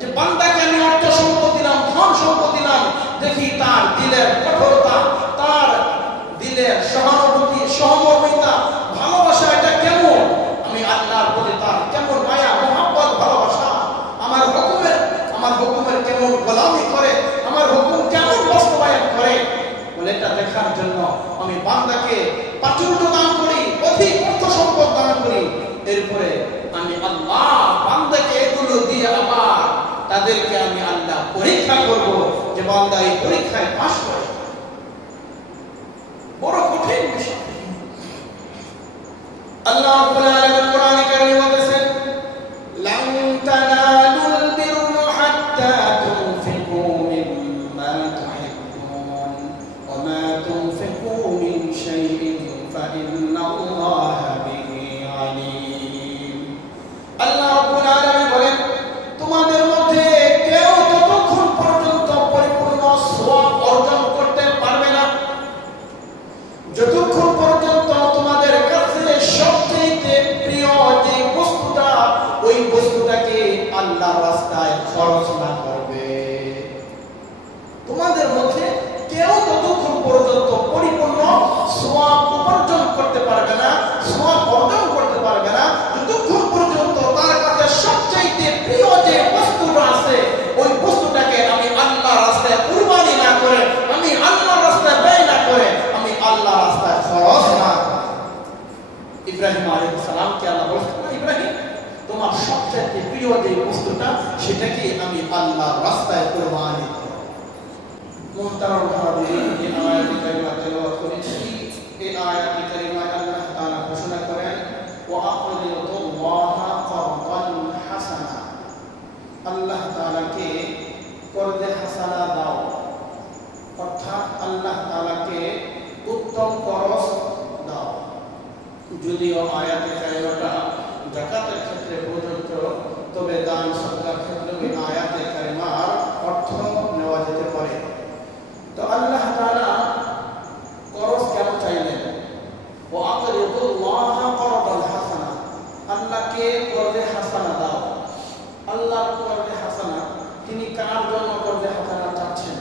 যে বান্দাকে আমি অর্থ সম্পদ দিলাম, ধন সম্পদ দিলাম, দেখি তার দিলের কঠোরতা, তার দিলের সহানুভূতি, সহমর্মিতা, ভালোবাসা এটা কেমন, আমি আল্লাহর প্রতি তার কেমন মায়া মহব্বত ভালোবাসা, আমার হুকুমের কেমন গোলামি করে, আমার হুকুম কেমন বাস্তবায়ন করে, বলে এটা দেখার জন্য আমি বান্দাকে প্রাচুর্য দান করি, অধিক অর্থ সম্পদ দান করি। এরপরে আমি আল্লাহ বান্দাকে এগুলো দিয়ে আবার তাদেরকে আমি আল্লাহ পরীক্ষা করব, যে বান্দা এই পরীক্ষায় পাস করে। বড় কঠিন বিষয়। আল্লাহ রাব্বুল আলামিন কোরআনে কারীমে বলেছেন, লান তানালুল বিররা হাত্তা তুনফিকু মিম্মা তুহিব্বুন ওয়া মা তুনফিকু মিন শাইইন ফাইন্নাল্লাহা বিহি আলীম। আল্লাহ রাব্বুল আলামিন বলেন, তোমাদের মধ্যে কেউ ততক্ষণ পর্যন্ত পরিপূর্ণ সওয়াব অর্জন করতে পারবে না যতক্ষণ পর্যন্ত তোমাদের কাছে সবচেয়ে প্রিয় যে বস্তুটা, ওই বস্তুটাকে আল্লাহর রাস্তায় খরচ না করবে। তোমাদের মধ্যে কেউ ততক্ষণ পর্যন্ত পরিপূর্ণ সওয়াব উপার্জন করতে পারবে না, সওয়াব অর্জন করতে পারবে না যতক্ষণ পর্যন্ত তার কাছে সবচেয়ে প্রিয় যে বস্তুটা আছে, ওই বস্তুটাকে আমি আল্লাহর রাস্তায় কুরবানি না করে, আমি আল্লাহর রাস্তায় ব্যয় না করে, আমি আল্লাহর রাস্তায় খরচ না। ইব্রাহিম আলাইহিস সালামকে আল্লাহ বলেছেন, ইব্রাহিম তোমার সবচেয়ে প্রিয় যে বস্তুটা, সেটাকে আমি আল্লাহর রাস্তায় কুরবানি করব। মুহতারাম হাজিরিন, এই আয়াত কারিমা তেলাওয়াত করেছি। এই আয়াত কারিমায় আল্লাহ তাআলা ঘোষণা করেন, ওয়া আকরিদুল্লাহা করদান হাসানা, আল্লাহ তাআলাকে করদে হাসানা দাও, অর্থাৎ আল্লাহ তাআলাকে উত্তম করজ দাও। যদিও আয়াতে কারিমাটা যাকাতের ক্ষেত্রে প্রযোজ্য, তবে দান সদকার ক্ষেত্রে এই আয়াতে কারিমার অর্থ নেওয়া যেতে পারে। তো আল্লাহ তাআলা করজ কেন চাইলেন? ওয়া আকরিদুল্লাহা করদান হাসানা, আল্লাহকে করদে হাসানা দাও। আল্লাহর করদে হাসানা, তিনি কার জন্য করদে হাসানা চাচ্ছেন?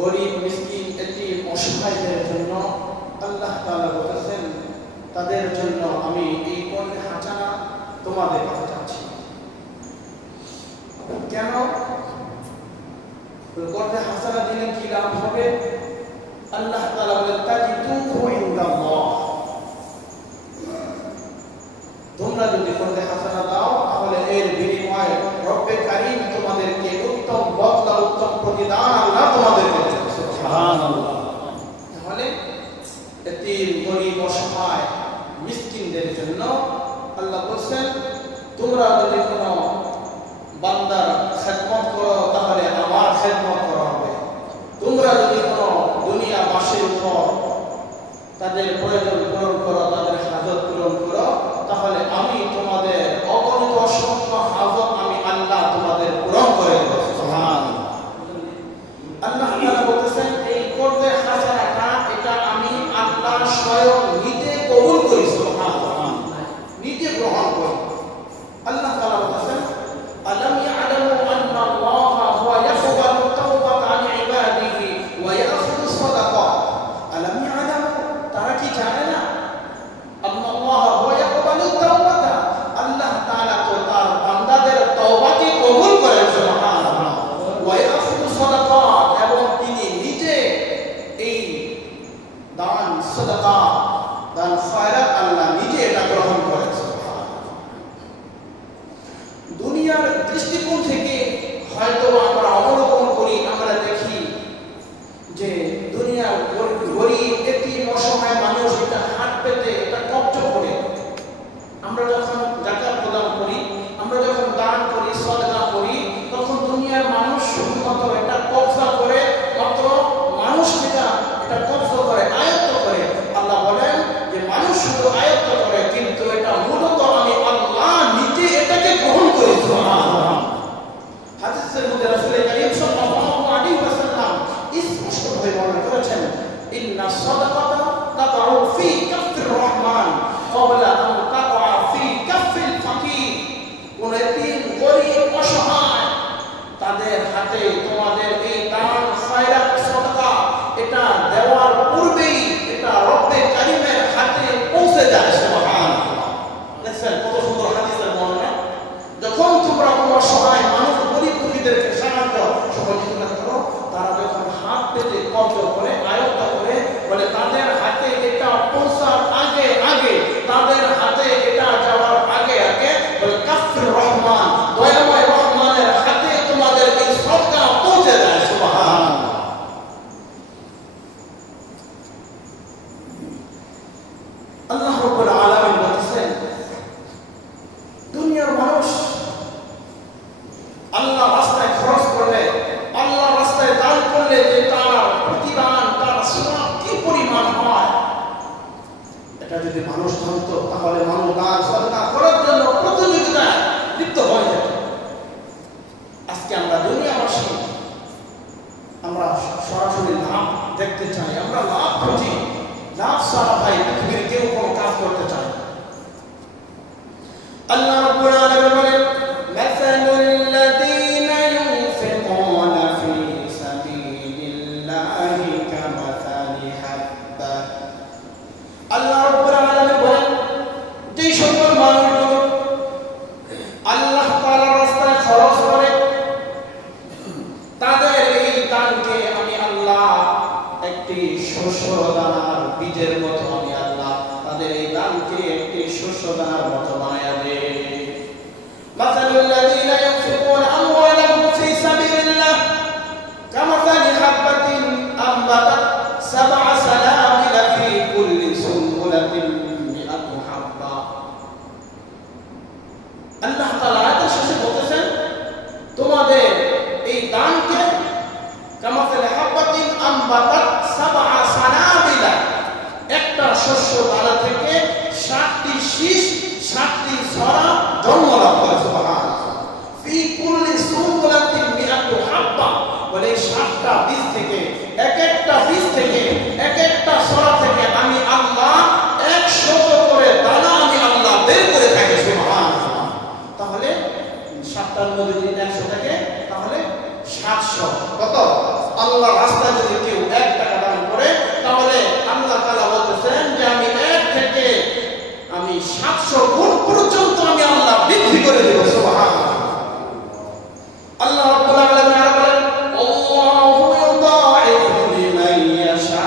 গরিব, মিসকিন, এতিম, অসহায়দের জন্য আল্লাহ তাআলা বলেছেন, তাদের জন্য আমি এই করদে হাসানা তোমাদের কাছে চাচ্ছি। কেন? করদে হাসানা দিলে কি লাভ হবে? আল্লাহ তাআলা বলেন, তাজিদুহু ইনদাল্লাহ, তোমরা যদি করদে হাসানা দাও তাহলে এর বিনিময়ে রব্বে কারীম তোমাদেরকে উত্তম বদলা, উত্তম প্রতিদান আল্লাহ তোমাদেরকে দেবেন। সুবহানাল্লাহ। তাহলে এতিম, গরিব, অসহায়, মিসকিনদের জন্য আল্লাহ বলেন, তোমরা যদি কোনো বান্দার খেদমত করো তাহলে আমার খেদমত করা হবে। তোমরা যদি কোনো দুনিয়াবাসীর উপর তাদের প্রয়োজন পূরণ করো, তাদের হাজত পূরণ করো, তাহলে আমি তোমাদের অগণিত অসংখ্য হাজত আমি আল্লাহ তোমাদের পূরণ করে দেব। সুবহানাল্লাহ। আল্লাহ তাআলা বলতেছেন, এই করদে হাসানাটা এটা আমি আল্লাহ স্বয়ং নিজে কবুল করি। সুবহানাল্লাহ। নিজে গ্রহণ করি। আল্লাহ তাআলা বলতেছেন, আলাম ইয়ালামু আন্না আল্লাহা হুয়া ইয়াকবালু তাওবাতা আন ইবাদিহি ওয়া ইয়াখুযু সাদাকাত। আলাম ইয়ালামু, তারা কি জানে না? আল্লাহ হুয়া ইয়াকবালু তাওবাতা, আল্লাহ তাআলা তো তার বান্দাদের তওবাকে কবুল করেন। সুবহানাল্লাহ। ওয়া ইয়াখুযু সাদাকাত, এবং তিনি নিজে এই দান, সাদাকা, দান খয়রাত আল্লাহ নিজে এটা গ্রহণ করেন। দুনিয়ার দৃষ্টিকোণ থেকে হয়তো আমরা অবলোকন করি, আমরা দেখি যে দুনিয়ার গরিব, এতিম, অসহায় মানুষ এটা হাত পেতে, এটা কব্জ করে। আমরা যখন যাকাত প্রদান করি, আমরা যখন দান করি, সদকা করি, তখন দুনিয়ার মানুষ শুধুমাত্র এটা কবজা করে, মাত্র মানুষ এটা কবজা করে, আয়ত্ত করে। আল্লাহ বলেন যে মানুষ শুধু আয়ত্ত করে, কিন্তু এটা মূলত আমি আল্লাহ নিজে এটাকে গ্রহণ করি। সুবহানাল্লাহ। হাদিসের মধ্যে রাসূল হাতে তোমাদের এই দান খায়রাত সাদাকা এটা দেওয়ার পূর্বেই এটা রব্বে কারীমের হাতে পৌঁছে যায়। সুবহানাল্লাহ। দেখছেন কত সুন্দর হাদিসের বর্ণনা। যখন তোমরা তোমার সহায় মানুষ গরিব দুঃখীদেরকে সাহায্য সহযোগিতা করো, তারা যখন হাত পেতে কবজ করে আয়ত্ত করে বলে তাদের হাতে এটা পৌঁছার আগে আগে, তাদের হাতে এটা যাওয়ার আগে আগে বলে কাফির রহমান দয়াময় রহমানের হাতে তোমাদের এই সদকা পৌঁছে যায়। সুবহানাল্লাহ। আল্লাহ রাব্বুল আলামিন বলেছেন দুনিয়ার মানুষ আল্লাহ রাস্তায় খরচ করলে, আল্লাহ রাস্তায় দান করলে যে তার প্রতিদান তার সওয়াব কি পরিমাণ হয়, এটা যদি মানুষ জানতো তাহলে মানুষ দান সাদকা করার জন্য প্রতিযোগিতায় লিপ্ত হয়ে যেত। আজকে আমরা দুনিয়াবাসী আমরা সরাসরি লাভ দেখতে চাই, আমরা লাভ খুঁজি, লাভ ছাড়া ভাই পৃথিবীর কেউ কোনো কাজ করতে চায় না। আল্লাহ রাব্বুল আলামিন বলেন মাসালুল লাযীনা ইউনফিকুনা ফী সাবিলিল্লাহি কামাসালি হাব্বা। আল্লাহ রাব্বুল আলামিন বলেন যে সকল মানুষগুলো আল্লাহ তাআলার রাস্তায় খরচ করে তাদের এই দানকে আমি আল্লাহ একটি শস্য দানার বীজের মতো, আমি আল্লাহ তাদের এই দানকে একটি শস্য দানার মতো বানায়া দেই। মাসালুল লাযীনা ইউনফিকুনা আমওয়ালাহুম ফী সাবিলিল্লাহ কামাসালি হাববাতিন আমবাতাত সাবআ সানাবিলা ফী কুল্লি সুনবুলাতিন মিআতু হাব্বা। আল্লাহ তাআলা আয়াতের শেষে বলতেছেন তোমাদের এই দানকে কামাসালি হাববাতিন আমবাতাত সাবআ সানাবিলা, একটা শস্য দানা থেকে 7টি শীষ 7টি ছড়া জন্ম লাভ করে। সুবহানাল্লাহ। ফি কুল্লি সুনবুলাতিন মিআতু হাব্বা, বলে 7টা বীজ থেকে এক একটা বীজ থেকে এক একটা ছড়া থেকে আমি আল্লাহ 100 করে দানা আমি আল্লাহ বের করে থাকি। সুবহানাল্লাহ। তাহলে 7টার মধ্যে যদি 100 থাকে তাহলে 700 কত? আল্লাহর রাস্তায় যদি কেউ 1 টাকা দান করে তাহলে আল্লাহ তাআলা বলতেছেন যে আমি 1 থেকে আমি 700 গুণ পর্যন্ত আমি আল্লাহ বৃদ্ধি করে দেব। সুবহানাল্লাহ। আল্লাহ রাব্বুল আলামিন আর বলেন আল্লাহু ইউদাইফু লিমান ইয়াশা,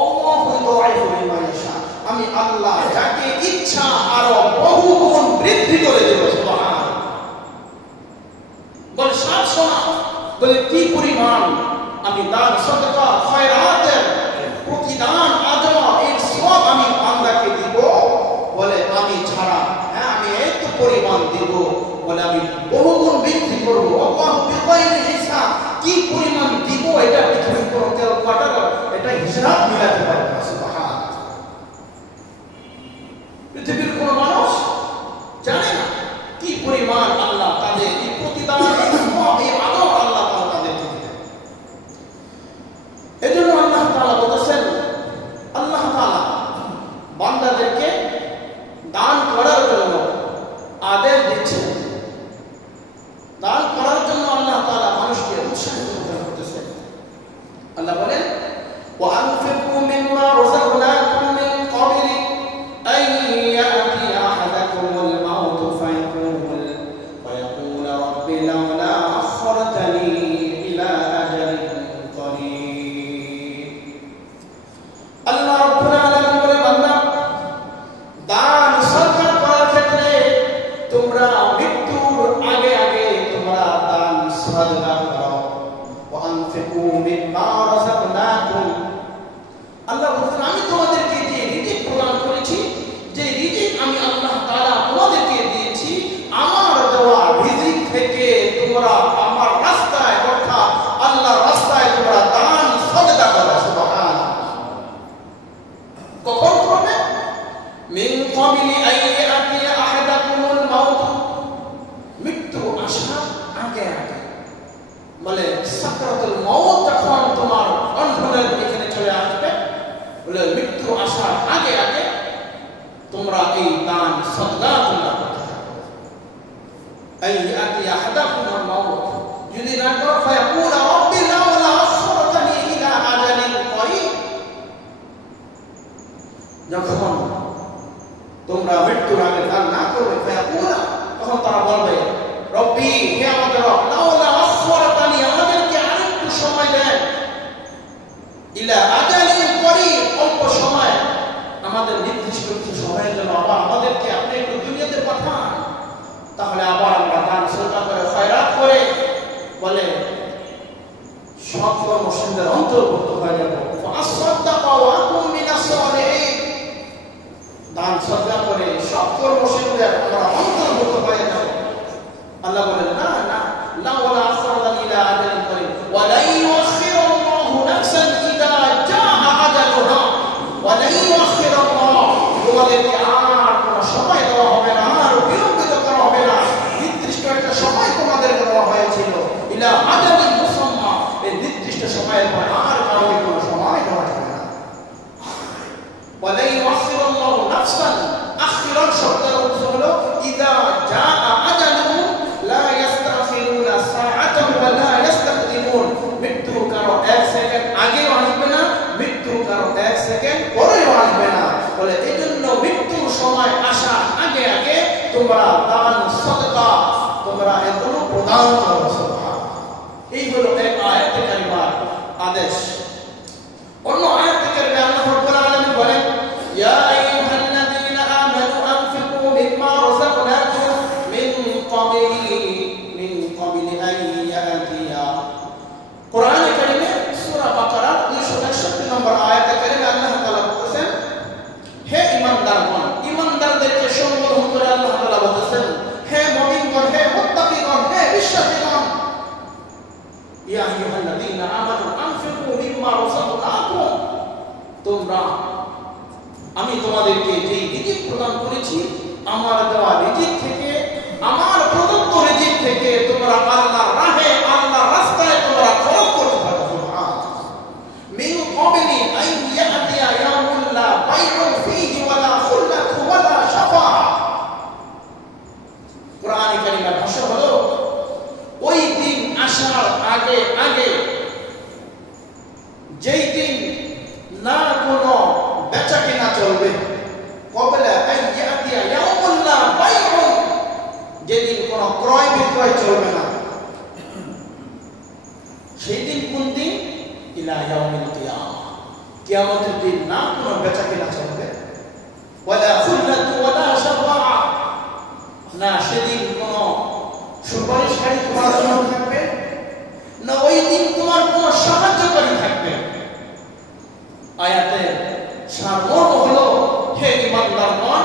আল্লাহু ইউদাইফু লিমান ইয়াশা, আমি আল্লাহ যাকে ইচ্ছা আরো বহুগুণ বৃদ্ধি করে দেব। সুবহানাল্লাহ। বলে 700 না, বলে কি পরিমাণ আমি দান সাদকা খায়রাতের প্রতিদান আজমা এর সওয়াব আমি বান্দাকে দিব, বলে আমি ছাড়া আমি এত পরিমাণ দিব, বলে আমি বহুগুণ বৃদ্ধি করব। আল্লাহু বিগাইরি হিসাব, কি পরিমাণ দিব এটা পৃথিবীর কোনো কেউ কাটার এটা হিসাব মিলাতে পারে না। সুবহানাল্লাহ। পৃথিবীর কোনো মানুষ জানে না কি পরিমাণ আল্লাহ তাদের এই প্রতিদান সওয়াব এই আদর আল্লাহ তাআলা তাদেরকে দিবেন। এজন্য আল্লাহ তাআলা বলেছেন, আল্লাহ তাআলা বান্দাদেরকে দান করার জন্য আদেশ দিচ্ছেন, দান করার জন্য আল্লাহ তাআলা মানুষকে উৎসাহিত করতেছেন। আল্লাহ বলেন ওয়ানফিকু মিম্মা রাযাকনাকুম মিন ক্বাবলি আন ইয়াতি আহাদাকুমুল মাউতু ফায়াকুল রাব্বি লাওলা আখখারতানি ইলা আজালিন করিব। আল্লাহ রাব্বুল আলামিন বলে বান্দা দান সাদকা করার ক্ষেত্রে তোমরা মৃত্যুর আগে আগে তোমরা দান সাদকা করো। ওয়ানফিকু মিম্মা রাযাকনাকুম, আল্লাহ বলেন আমি তোমাদেরকে যে রিজিক প্রদান করেছি, যে রিজিক আমি আল্লাহ তাআলা তোমাদেরকে দিয়েছি, আমার দেওয়া রিজিক থেকে তোমরা আমার রাস্তায় অর্থাৎ আল্লাহর রাস্তায় তোমরা দান সাদকা করো। সুবহানাল্লাহ। কখন করবে? মিন ক্বাবলি আন ইয়াতি আহাদাকুমুল মাউত, মৃত্যু আসার আগে আগে, বলে সাকরাতুল মাউত যখন তোমার কণ্ঠের এখানে চলে আসবে, বলে মৃত্যু আসার আগে আগে তোমরা এই দান সাদকা তোমরা করতে থাকো। আন ইয়াতি আহাদাকুমুল মাউত যদি না করো ফায়াকুল রাব্বি লাউলা আখখারতানি ইলা আজালিন করিব, যখন তোমরা মৃত্যুর আগে দান না করবে ফায়াকুল, তখন তারা বলবে রব্বি, হে আমাদের রব, লাউলা আখখারতানি, আমাদেরকে আরেকটু সময় দেন, ইলা আজালিন করিব, অল্প সময়, আমাদের নির্দিষ্ট কিছু সময়ের জন্য আবার আমাদেরকে আপনি একটু দুনিয়াতে পাঠান, তাহলে আবার আমরা দান সদকা করে খয়রাত করে বলে সৎ কর্মসিদ্ধের অন্তর্ভুক্ত হয়ে যাব। ফাসাদদাকা ওয়া আকুম মিনাস সালিহিন, দান সদকা করে সৎ কর্মসিদ্ধের আমরা অন্তর্ভুক্ত হয়ে যাব। আল্লাহ বলেন না না, লাউলা আখখারতানি ইলা আজালিন করিব ওয়া লা ইউআখিরুল্লাহু নাফসান ইযা জাআ আজালুহা ওয়া লা ইউআখিরুল্লাহ, তোমাদেরকে আর কোনো সময় দেওয়া হবে না, আর বিলম্বিত করা হবে না, নির্দিষ্ট একটা সময় তোমাদেরকে দেওয়া হয়েছিল, ইলা আজালিন মুসাম্মা, এই নির্দিষ্ট সময়ের পর আর কাউকে কোনো সময় দেওয়া যাবে না। ওয়া লা ইউআখিরুল্লাহু নাফসান, আখিরান শব্দের অর্থ হলো ইযা জাআ আজালুহু লা ইস্তাখিরুনা সাআতান ওয়া লা ইস্তাকদিমুন, মৃত্যু কারো এক সেকেন্ড আগেও আসবে না, মৃত্যু কারো এক সেকেন্ড পরেও আসবে না। বলে এজন্য মৃত্যুর সময় আসার আগে আগে তোমরা দান সদকা তোমরা এগুলো প্রদান করো। সুবহানাল্লাহ, এই হলো এক আয়াতে কারিমার আদেশ। অন্য আয়াতে কারিমে আল্লাহ রাব্বুল আলামিন বলেন ইয়া আইয়ুহাল্লাযীনা আমানু আনফিকু মিম্মা রাযাকনাকুম মিন ক্বাবলি আন ইয়াতিয়া। কোরআনে কারিমে সূরা বাকারা 261 নম্বর আয়াতে কারিমে আল্লাহ তাআলা বলেছেন, হে ঈমানদারগণ, ঈমানদারদেরকে সম্বোধন করে আল্লাহ তাআলা বলেছেন, হে মুমিনগণ, হে মুত্তাকিগণ, হে বিশ্বাসীগণ, ইয়া আইয়ুহাল্লাযীনা আমানু আনফিকু মিম্মা রাযাকনাকুম, তোমরা, আমি তোমাদেরকে যেই রিজিক প্রদান করেছি, আমার দেওয়া রিজিক থেকে, আমার প্রদত্ত রিজিক থেকে তোমরা আল্লাহর রাহে, আল্লাহর রাস্তায় তোমরা খরচ করতে থাকো। সুবহানাল্লাহ, মিন ক্বাবলি আন ইয়াতিয়া ইয়াউমুন লা বাইউন ফীহি ওয়ালা খুল্লাতু ওয়ালা শাফাআ। কোরআনে কারীমের ভাষা হলো ওই দিন আসার আগে আগে, যেই দিন না কোনো বেচা কিনা চলবে, ক্বাবলা আন ইয়াতিয়া ইয়াউমুন লা বাইউন, যেদিন কোনো ক্রয় বিক্রয় চলবে না, সেই দিন কোন দিন? ইলা ইয়াউমিল কিয়ামা, কিয়ামতের দিন না কোনো বেচা কিনা চলবে, ওয়ালা খুল্লাতু ওয়ালা শাফাআ, না সেদিন কোনো সুপারিশকারী তোমার জন্য থাকবে, না ওই দিন তোমার কোনো সাহায্যকারী থাকবে। আয়াতের সারমর্ম হলো, হে ঈমানদারগণ,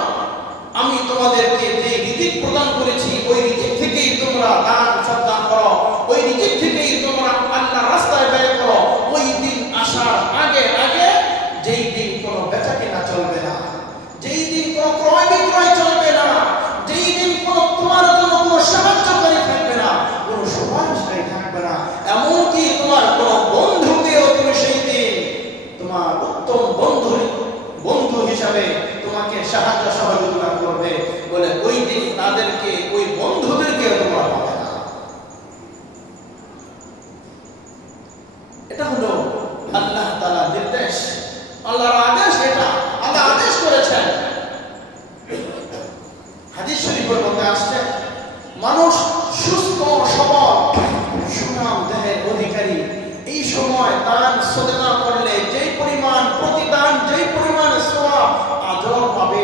আমি তোমাদেরকে যে রিজিক প্রদান করেছি, ওই রিজিক থেকেই তোমরা দান সদকা করো, ওই রিজিক থেকেই তোমরা আল্লাহর রাস্তায় ব্যয় করো। ওই দিন আসার আগে আগে, যেই দিন কোনো বেচা কেনা চলবে না, যেই দিন কোনো ক্রয় বিক্রয় চলবে না, যেই দিন কোনো তোমার জন্য কোনো সাহায্যকারী থাকবে না, কোনো সুপারিশকারী থাকবে না, এমনকি তোমার কোনো বন্ধুকেও তুমি সেই দিন তোমার উত্তম বন্ধু হিসাবে তোমাকে সাহায্য সহযোগিতা করবে। বলে ওই দিন তাদেরকে, ওই বন্ধুদেরকে তোমরা পাবে না। এটা হলো আল্লাহ তাআলার নির্দেশ, আল্লাহর আদেশ। এটা আল্লাহ আদেশ করেছেন। হাদিস শরীফের মধ্যে আসছে, মানুষ সুস্থ সবল সুনাম দেহের অধিকারী এই সময় দান সদকা করলে যেই পরিমাণ প্রতিদান, যেই পরিমাণ সওয়াব আজর পাবে,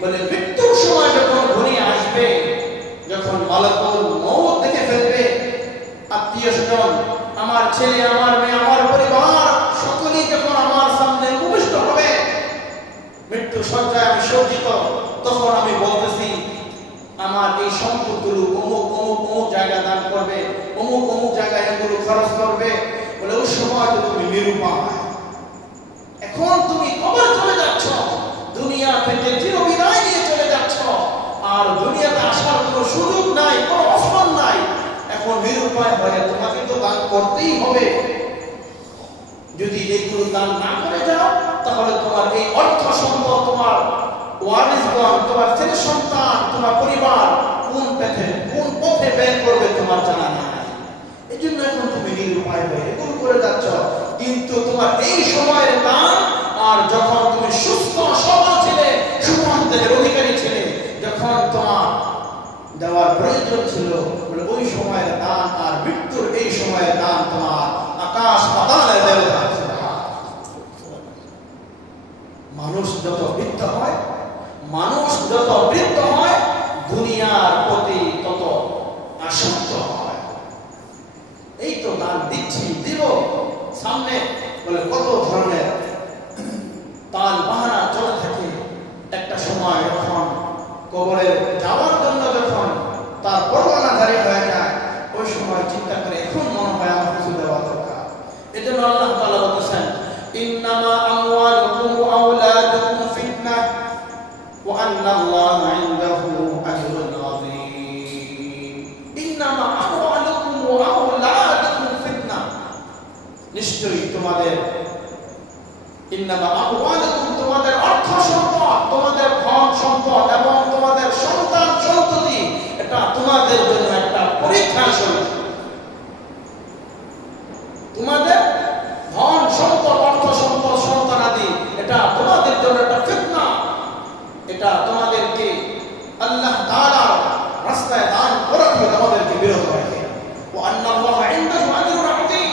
বলে মৃত্যুর সময় যখন ঘনিয়ে আসবে, যখন মালাকুল মউত দেখে ফেলবে, আত্মীয়স্বজন, আমার ছেলে, আমার মেয়ে, আমার পরিবার সকলেই যখন আমার সামনে উপবিষ্ট হবে, মৃত্যু সজ্জায় আমি সজ্জিত, তখন আমি বলতেছি আমার এই সম্পদগুলো অমুক অমুক অমুক জায়গায় দান করবে, অমুক অমুক জায়গায় এগুলো খরচ করবে। বলে ওই সময় তো তুমি নিরুপায়, এখন তুমি কবর চলে যাচ্ছ, দুনিয়া থেকে চিরবিদায় নিয়ে চলে যাচ্ছ, আর দুনিয়াতে আসার কোনো সুযোগ নাই, কোনো অপশন নাই। এখন নিরুপায় হয়ে তোমাকে তো দান করতেই হবে। যদি এইগুলো দান না করে যাও, তাহলে তোমার এই অর্থ সম্পদ, তোমার ওয়ারিসগণ, তোমার ছেলে সন্তান, তোমার পরিবার কোন পথে ব্যয় করবে তোমার জানা নাই। এই জন্য আর যখন তুমি সুস্থ সবল ছিলে, সুমন্ত্রের অধিকারী ছিলে, যখন তোমার দেওয়ার প্রয়োজন ছিল, বলে ওই সময়ের দান আর মৃত্যুর এই সময়ের দান তোমার আকাশ পাতালের ব্যবধান। মানুষ যত বৃদ্ধ হয়, মানুষ যত বৃদ্ধ হয়, দুনিয়ার প্রতি তত আসক্ত হয়। এই তো দান দিচ্ছি, দিব, সামনে বলে কত ধরনের তাল বাহানা চলে থাকে। একটা সময় যখন কবরে যাওয়ার জন্য যখন তার পরোয়ানাধারী হয়ে যায়, ওই সময় চিন্তা করে এখন মনে হয় আমার কিছু দেওয়া দরকার। এজন্য আল্লাহ তাআলা বলেছেন, ইন্নামা আমওয়ালুকুম ওয়া আওলাদুকুম ফিতনাহ ওয়া আন্নাল্লাহা ইনদাহু আজরুন আযীম। ইন্নামা আমওয়ালুকুম ওয়া আওলাদুকুম ফিতনাহ, নিশ্চয়ই তোমাদের, ইন্নামা আমওয়ালুকুম তোমাদের অর্থ সম্পদ, তোমাদের ধন সম্পদ এবং তোমাদের সন্তান সন্ততি, এটা তোমাদের জন্য একটা পরীক্ষা স্বরূপ। তোমাদের ধন সম্পদ, অর্থ সম্পদ, সন্তানাদি, এটা তোমাদের জন্য একটা ফিতনা। এটা তোমাদেরকে আল্লাহ তাআলার রাস্তায় দান করা থেকে তোমাদেরকে বিরত রাখে। ওয়া আন্নাল্লাহা ইনদাহু আজরুন আযীম,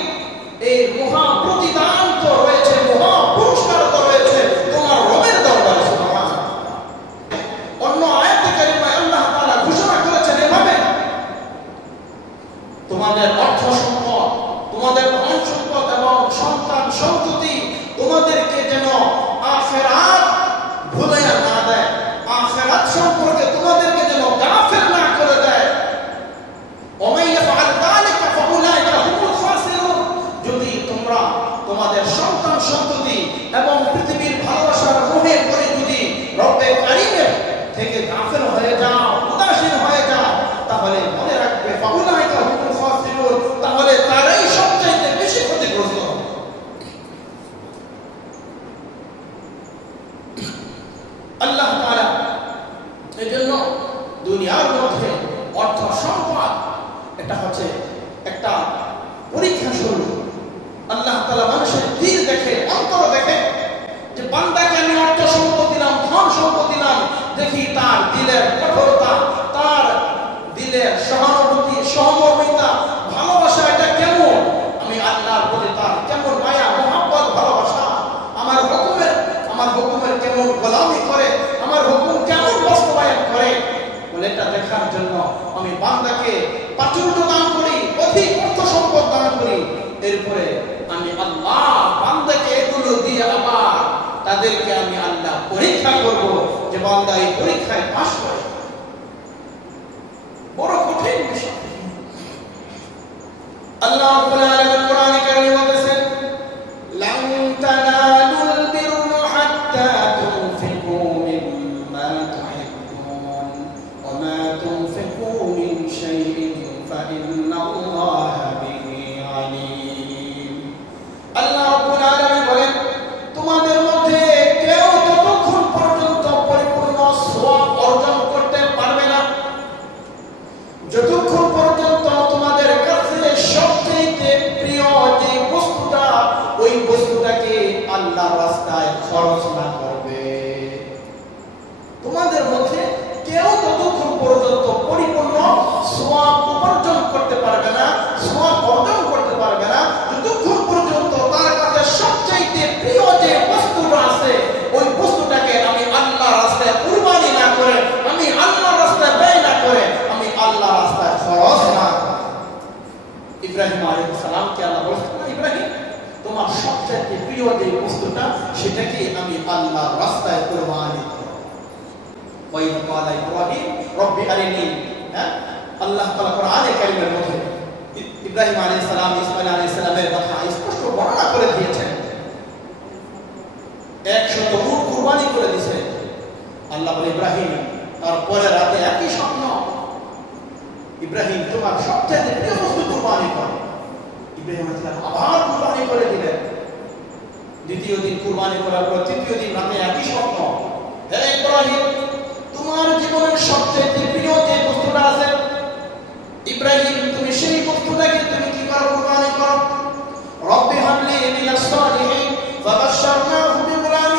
এই মহা প্রতিদান তো রয়েছে, মহা পুরস্কার তো রয়েছে তোমার রবের দরবারে। সুবহানাল্লাহ। অন্য আয়াতে কারিমায় আল্লাহ তাআলা ঘোষণা করেছেন এভাবে, তোমাদের অর্থ সম্পদ, তোমাদের ধন সম্পদ এবং সন্তান সন্ততি তোমাদেরকে যেন আখিরাত ভুলে না দেয়, আখিরাত সম্পর্কে তোমাদেরকে যেন গাফিল না করে দেয়। ওমাই ইয়াফআল যালিকা ফাউলাইকা হুমুল খাসিরুন, যদি তোমরা তোমাদের সন্তান সন্ততি এবং পৃথিবীর ভালোবাসার মোহে পড়ে যদি রব্বে কারীমের থেকে গাফিল হয়ে যাও, উদাসীন হয়ে যাও, তাহলে মনে রাখবে ফাউলাইকা হুমুল খাসিরুন, তাহলে তারাই সবচেয়ে বেশি ক্ষতিগ্রস্ত হবে। আল্লাহ তাআলা এজন্য দুনিয়ার মধ্যে অর্থ সম্পদ এটা হচ্ছে একটা পরীক্ষা স্বরূপ। আল্লাহ তাআলা মানুষের দিল দেখে, অন্তর দেখে, যে বান্দাকে আমি অর্থ সম্পদ দিলাম, ধন সম্পদ দিলাম, দেখি তার দিলের কঠোরতা, তার দিলের সহানুভূতি, সহমর্মিতা, ভালোবাসা এটা কেমন, আমি আল্লাহর প্রতি তার কেমন মায়া মহব্বত ভালোবাসা, আমার হুকুমের কেমন গোলামি করে, আমার হুকুম কেমন বাস্তবায়ন করে, বলে এটা দেখার জন্য আমি বান্দাকে প্রাচুর্য দান করি, অধিক অর্থ সম্পদ দান করি। এরপরে আমি আল্লাহ বান্দাকে এগুলো দিয়ে আবার তাদেরকে আমি আল্লাহ পরীক্ষা করব, যে বান্দা এই পরীক্ষায় পাস করে। বড় কঠিন বিষয়। আল্লাহ রাব্বুল আলামিন কোরআনে কারীমে বলেছেন, লান তানালুল বিররা হাত্তা তুনফিকু মিম্মা তুহিব্বুন ওয়া মা তুনফিকু মিন শাইইন ফাইন্নাল্লাহা বিহি আলীম। আল্লাহ রাব্বুল আলামিন বলেন, তোমাদের মধ্যে কেউ ততক্ষণ পর্যন্ত পরিপূর্ণ সওয়াব অর্জন করতে পারবে না যতক্ষণ পর্যন্ত তোমাদের কাছে সবচেয়ে প্রিয় যে বস্তুটা, ওই বস্তুটাকে আল্লাহর রাস্তায় খরচ না করবে। তোমাদের মধ্যে কেউ ততক্ষণ পর্যন্ত পরিপূর্ণ সওয়াব উপার্জন করতে পারবে না, সওয়াব অর্জন করতে পারবে না, যতক্ষণ পর্যন্ত তার কাছে সবচেয়ে প্রিয় যে বস্তুটা আছে, ওই বস্তুটাকে আমি আল্লাহর রাস্তায় কুরবানি না করে, আমি আল্লাহর রাস্তায় ব্যয় না করে, আমি আল্লাহর রাস্তায় খরচ না করি। ইব্রাহিম আলাইহিস সালামকে আল্লাহ বলেছেন, ইব্রাহিম তোমার সবচেয়ে প্রিয় যে বস্তুটা, সেটাকে আমি আল্লাহর রাস্তায় কুরবানি করব। ওয়াইদ ক্বালা ইব্রাহিম রব্বি আরিনি, আল্লাহ তাআলা কোরআনে কারীমের মধ্যে ইব্রাহিম আলাইহিস সালাম, ইসমাঈল আলাইহিস সালামের কথা স্পষ্ট বর্ণনা করে দিয়েছেন। 100 উট কুরবানি করে দিয়েছে আল্লাহ বলে, ইব্রাহিম তারপরে রাতে একই স্বপ্ন, ইব্রাহিম তোমার সবচেয়ে প্রিয় বস্তু কুরবানি করো। ইব্রাহিম আলাইহিস সালাম আবার কুরবানি করে দিলেন। দ্বিতীয় দিন কুরবানি করার পর তৃতীয় দিন রাতে একই স্বপ্ন, হে ইব্রাহিম তোমার জীবনের সবচেয়ে প্রিয় যে বস্তুটা আছে, ইব্রাহিম তুমি সেই বস্তুটাকে তুমি কি করো, কুরবানি করো। রব্বি হাবলি মিনাস সালিহিন ফাবাশশারনাহু বিগুলাম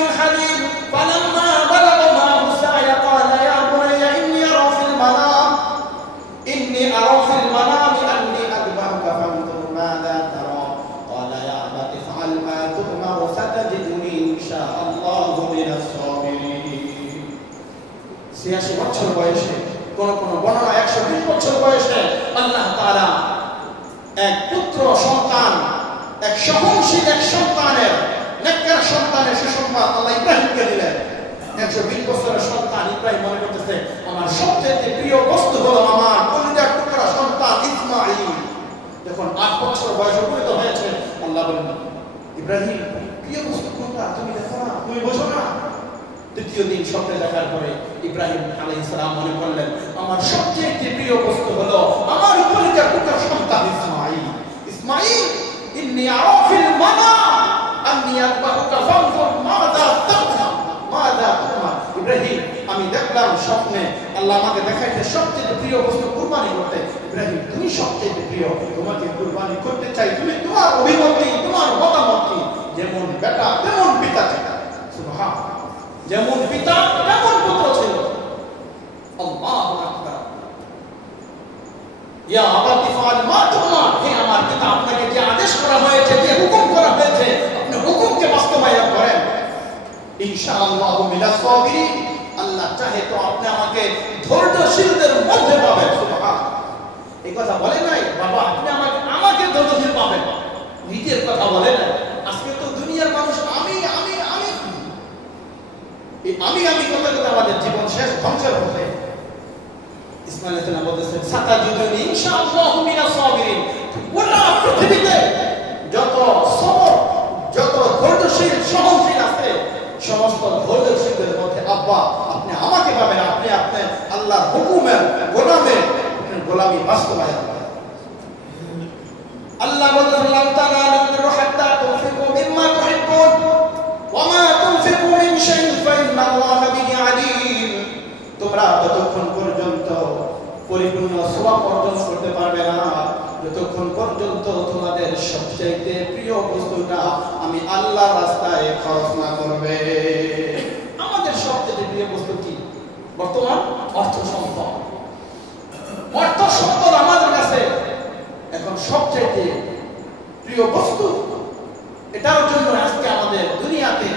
ইন্নী আরা ফিল মানামি আন্নী আযবাহুকা ফানজুর মাযা তারা ক্বালা ইয়া আবাতি ফাআল মা তু'মার সাতাজিদুনি ইনশাআল্লাহু মিনাস সাবিরিন। ৮৬ বছর বয়সে, কোন কোন বর্ণনা ১২০ বছর বয়সে আল্লাহ তাআলা এক পুত্র সন্তান, এক সহনশীল এক সন্তানের, নেককার সন্তানের সুসংবাদ আল্লাহ ইব্রাহিমকে দিলেন। ১২০ বছরের সন্তান ইব্রাহিম মনে করতেছে আমার সবচেয়ে প্রিয় বস্তু হলো আমার কলিজার টুকরা সন্তান ইসমাঈল। যখন ৮ বছর বয়স উপনীত হয়েছে, আল্লাহ বলেন ইব্রাহিম প্রিয় বস্তু কোনটা তুমি দেখো না, তুমি বোঝো না? দ্বিতীয় দিন স্বপ্নে দেখার পরে ইব্রাহিম আলাইহিস সালাম মনে করলেন আমার সবচেয়ে প্রিয় বস্তু হলো আমার কলিজার টুকরা সন্তান ইসমাঈল। ইসমাঈল ইন্নী আরা ফিল মানাম আন্নী আযবাহুকা ফানজুর মাযা তারা মাযা তু'মার। ইব্রাহিম আমি দেখলাম স্বপ্নে আল্লাহ আমাকে দেখাইতে সবচেয়ে প্রিয় বস্তু কুরবানি করতে। ইব্রাহিম তুমি সবচেয়ে প্রিয়, তোমাকে কুরবানি করতে চাই। তুমি তোমার অভিমতি, তোমার মতামত কি? যেমন বেটা তেমন পিতা ছিল। সুবহানাল্লাহ, যেমন পিতা তেমন পুত্র ছিল। আল্লাহু আকবার। ইয়া আবাতি ফাআল মা তু'মার, হে আমার পিতা আপনাকে যে আদেশ করা হয়েছে, যে হুকুম করা হয়েছে, আপনি হুকুমকে বাস্তবায়ন করেন। ইনশাআল্লাহু মিনাস সাবিরিন, আল্লাহ চাহে তো আপনি আমাকে ধৈর্যশীলদের মধ্যে পাবেন। সুবহানাল্লাহ, এই কথা বলে নাই বাবা আপনি আমাকে ধৈর্যশীল পাবেন, নিজের কথা বলে নাই। আজকে তো দুনিয়ার মানুষ আমি আমি আমি আমি আমি কথা কথা আমাদের জীবন শেষ ধ্বংসের হচ্ছে। ইসমাঈল আলাইহিস সালাম বলেছেন সাতাজিদুনি ইনশাআল্লাহু মিনাস সাবিরিন। গোটা পৃথিবীতে যত সবর, যত ধৈর্যশীল সহনশীল আছে, সমস্ত ধৈর্যশীলদের মধ্যে আব্বা আপনি আমাকে পাবেন। আপনি আল্লাহর হুকুমের গোলামের গোলামি বাস্তবায়ন করেন। আল্লাহ বলেন লান তানালুল বিররা হাত্তা তুনফিকু মিম্মা তুহিব্বুন ওয়া মা তুনফিকু মিন শাইইন ফাইন্নাল্লাহা বিহি আলীম। তোমরা যতক্ষণ পর্যন্ত পরিপূর্ণ সওয়াব অর্জন করতে পারবে না, যতক্ষণ পর্যন্ত তোমাদের সবচেয়ে প্রিয় বস্তুটা আমি আল্লাহর রাস্তায় খরচ না করবে। আমাদের সবচেয়ে প্রিয় বস্তু কি বর্তমান? অর্থ সম্পদ। অর্থ সম্পদ আমাদের কাছে এখন সবচেয়ে প্রিয় বস্তু। এটার জন্য আজকে আমাদের দুনিয়াতে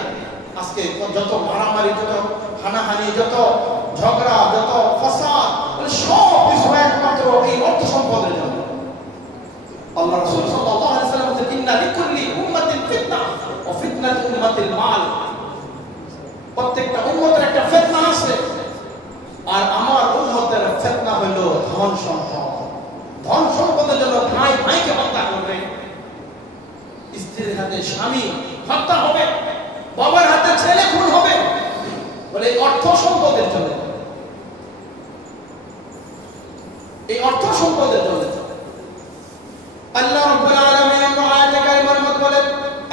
আজকে যত মারামারি, যত হানাহানি, যত ঝগড়া, যত ফাসাদ, সব কিছু একমাত্র এই অর্থ সম্পদের জন্য। আল্লাহ রাসূল সাল্লাল্লাহু আলাইহি ওয়াসাল্লাম বলেন ইন্না লিকুল্লি উম্মাতিন ফিতনা ওয়া ফিতনাতু উম্মাতিল মাল। প্রত্যেকটা উম্মতের একটা ফিতনা আছে, আর আমার উম্মতের ফিতনা হলো ধন সম্পদ। ধন সম্পদের জন্য ভাই ভাইকে হত্যা করবে, স্ত্রীর হাতে স্বামী হত্যা হবে, বাবার হাতে ছেলে খুন হবে, বলে এই অর্থ সম্পদের জন্য, এই অর্থ সম্পদের জন্য। আল্লাহ রাব্বুল আলামিন আয়াতে কারিমার মধ্যে বলেন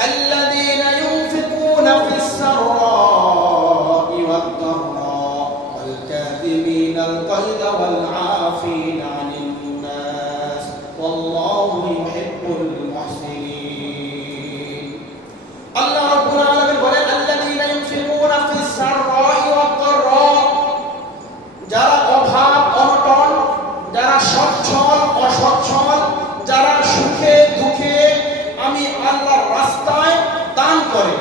আল্লাযীনা ইউনফিকুনা ফিস সাররা'i ওয়াদ দাররা ওয়াল কাযিমিনাল গায়যা ওয়াল আফিনা আনিন নাস ওয়াল্লাহু ইউহিব্বুল মুহসিনিন। আল্লাহ রাব্বুল আলামিন বলেন আল্লাযীনা ইউনফিকুনা ফিস সাররা'i ওয়াদ দাররা, যারা অভাব অনটন, যারা সচ্ছল অসচ্ছল, যারা সুখে দুঃখে আমি আল্লাহর রাস্তায় দান করে।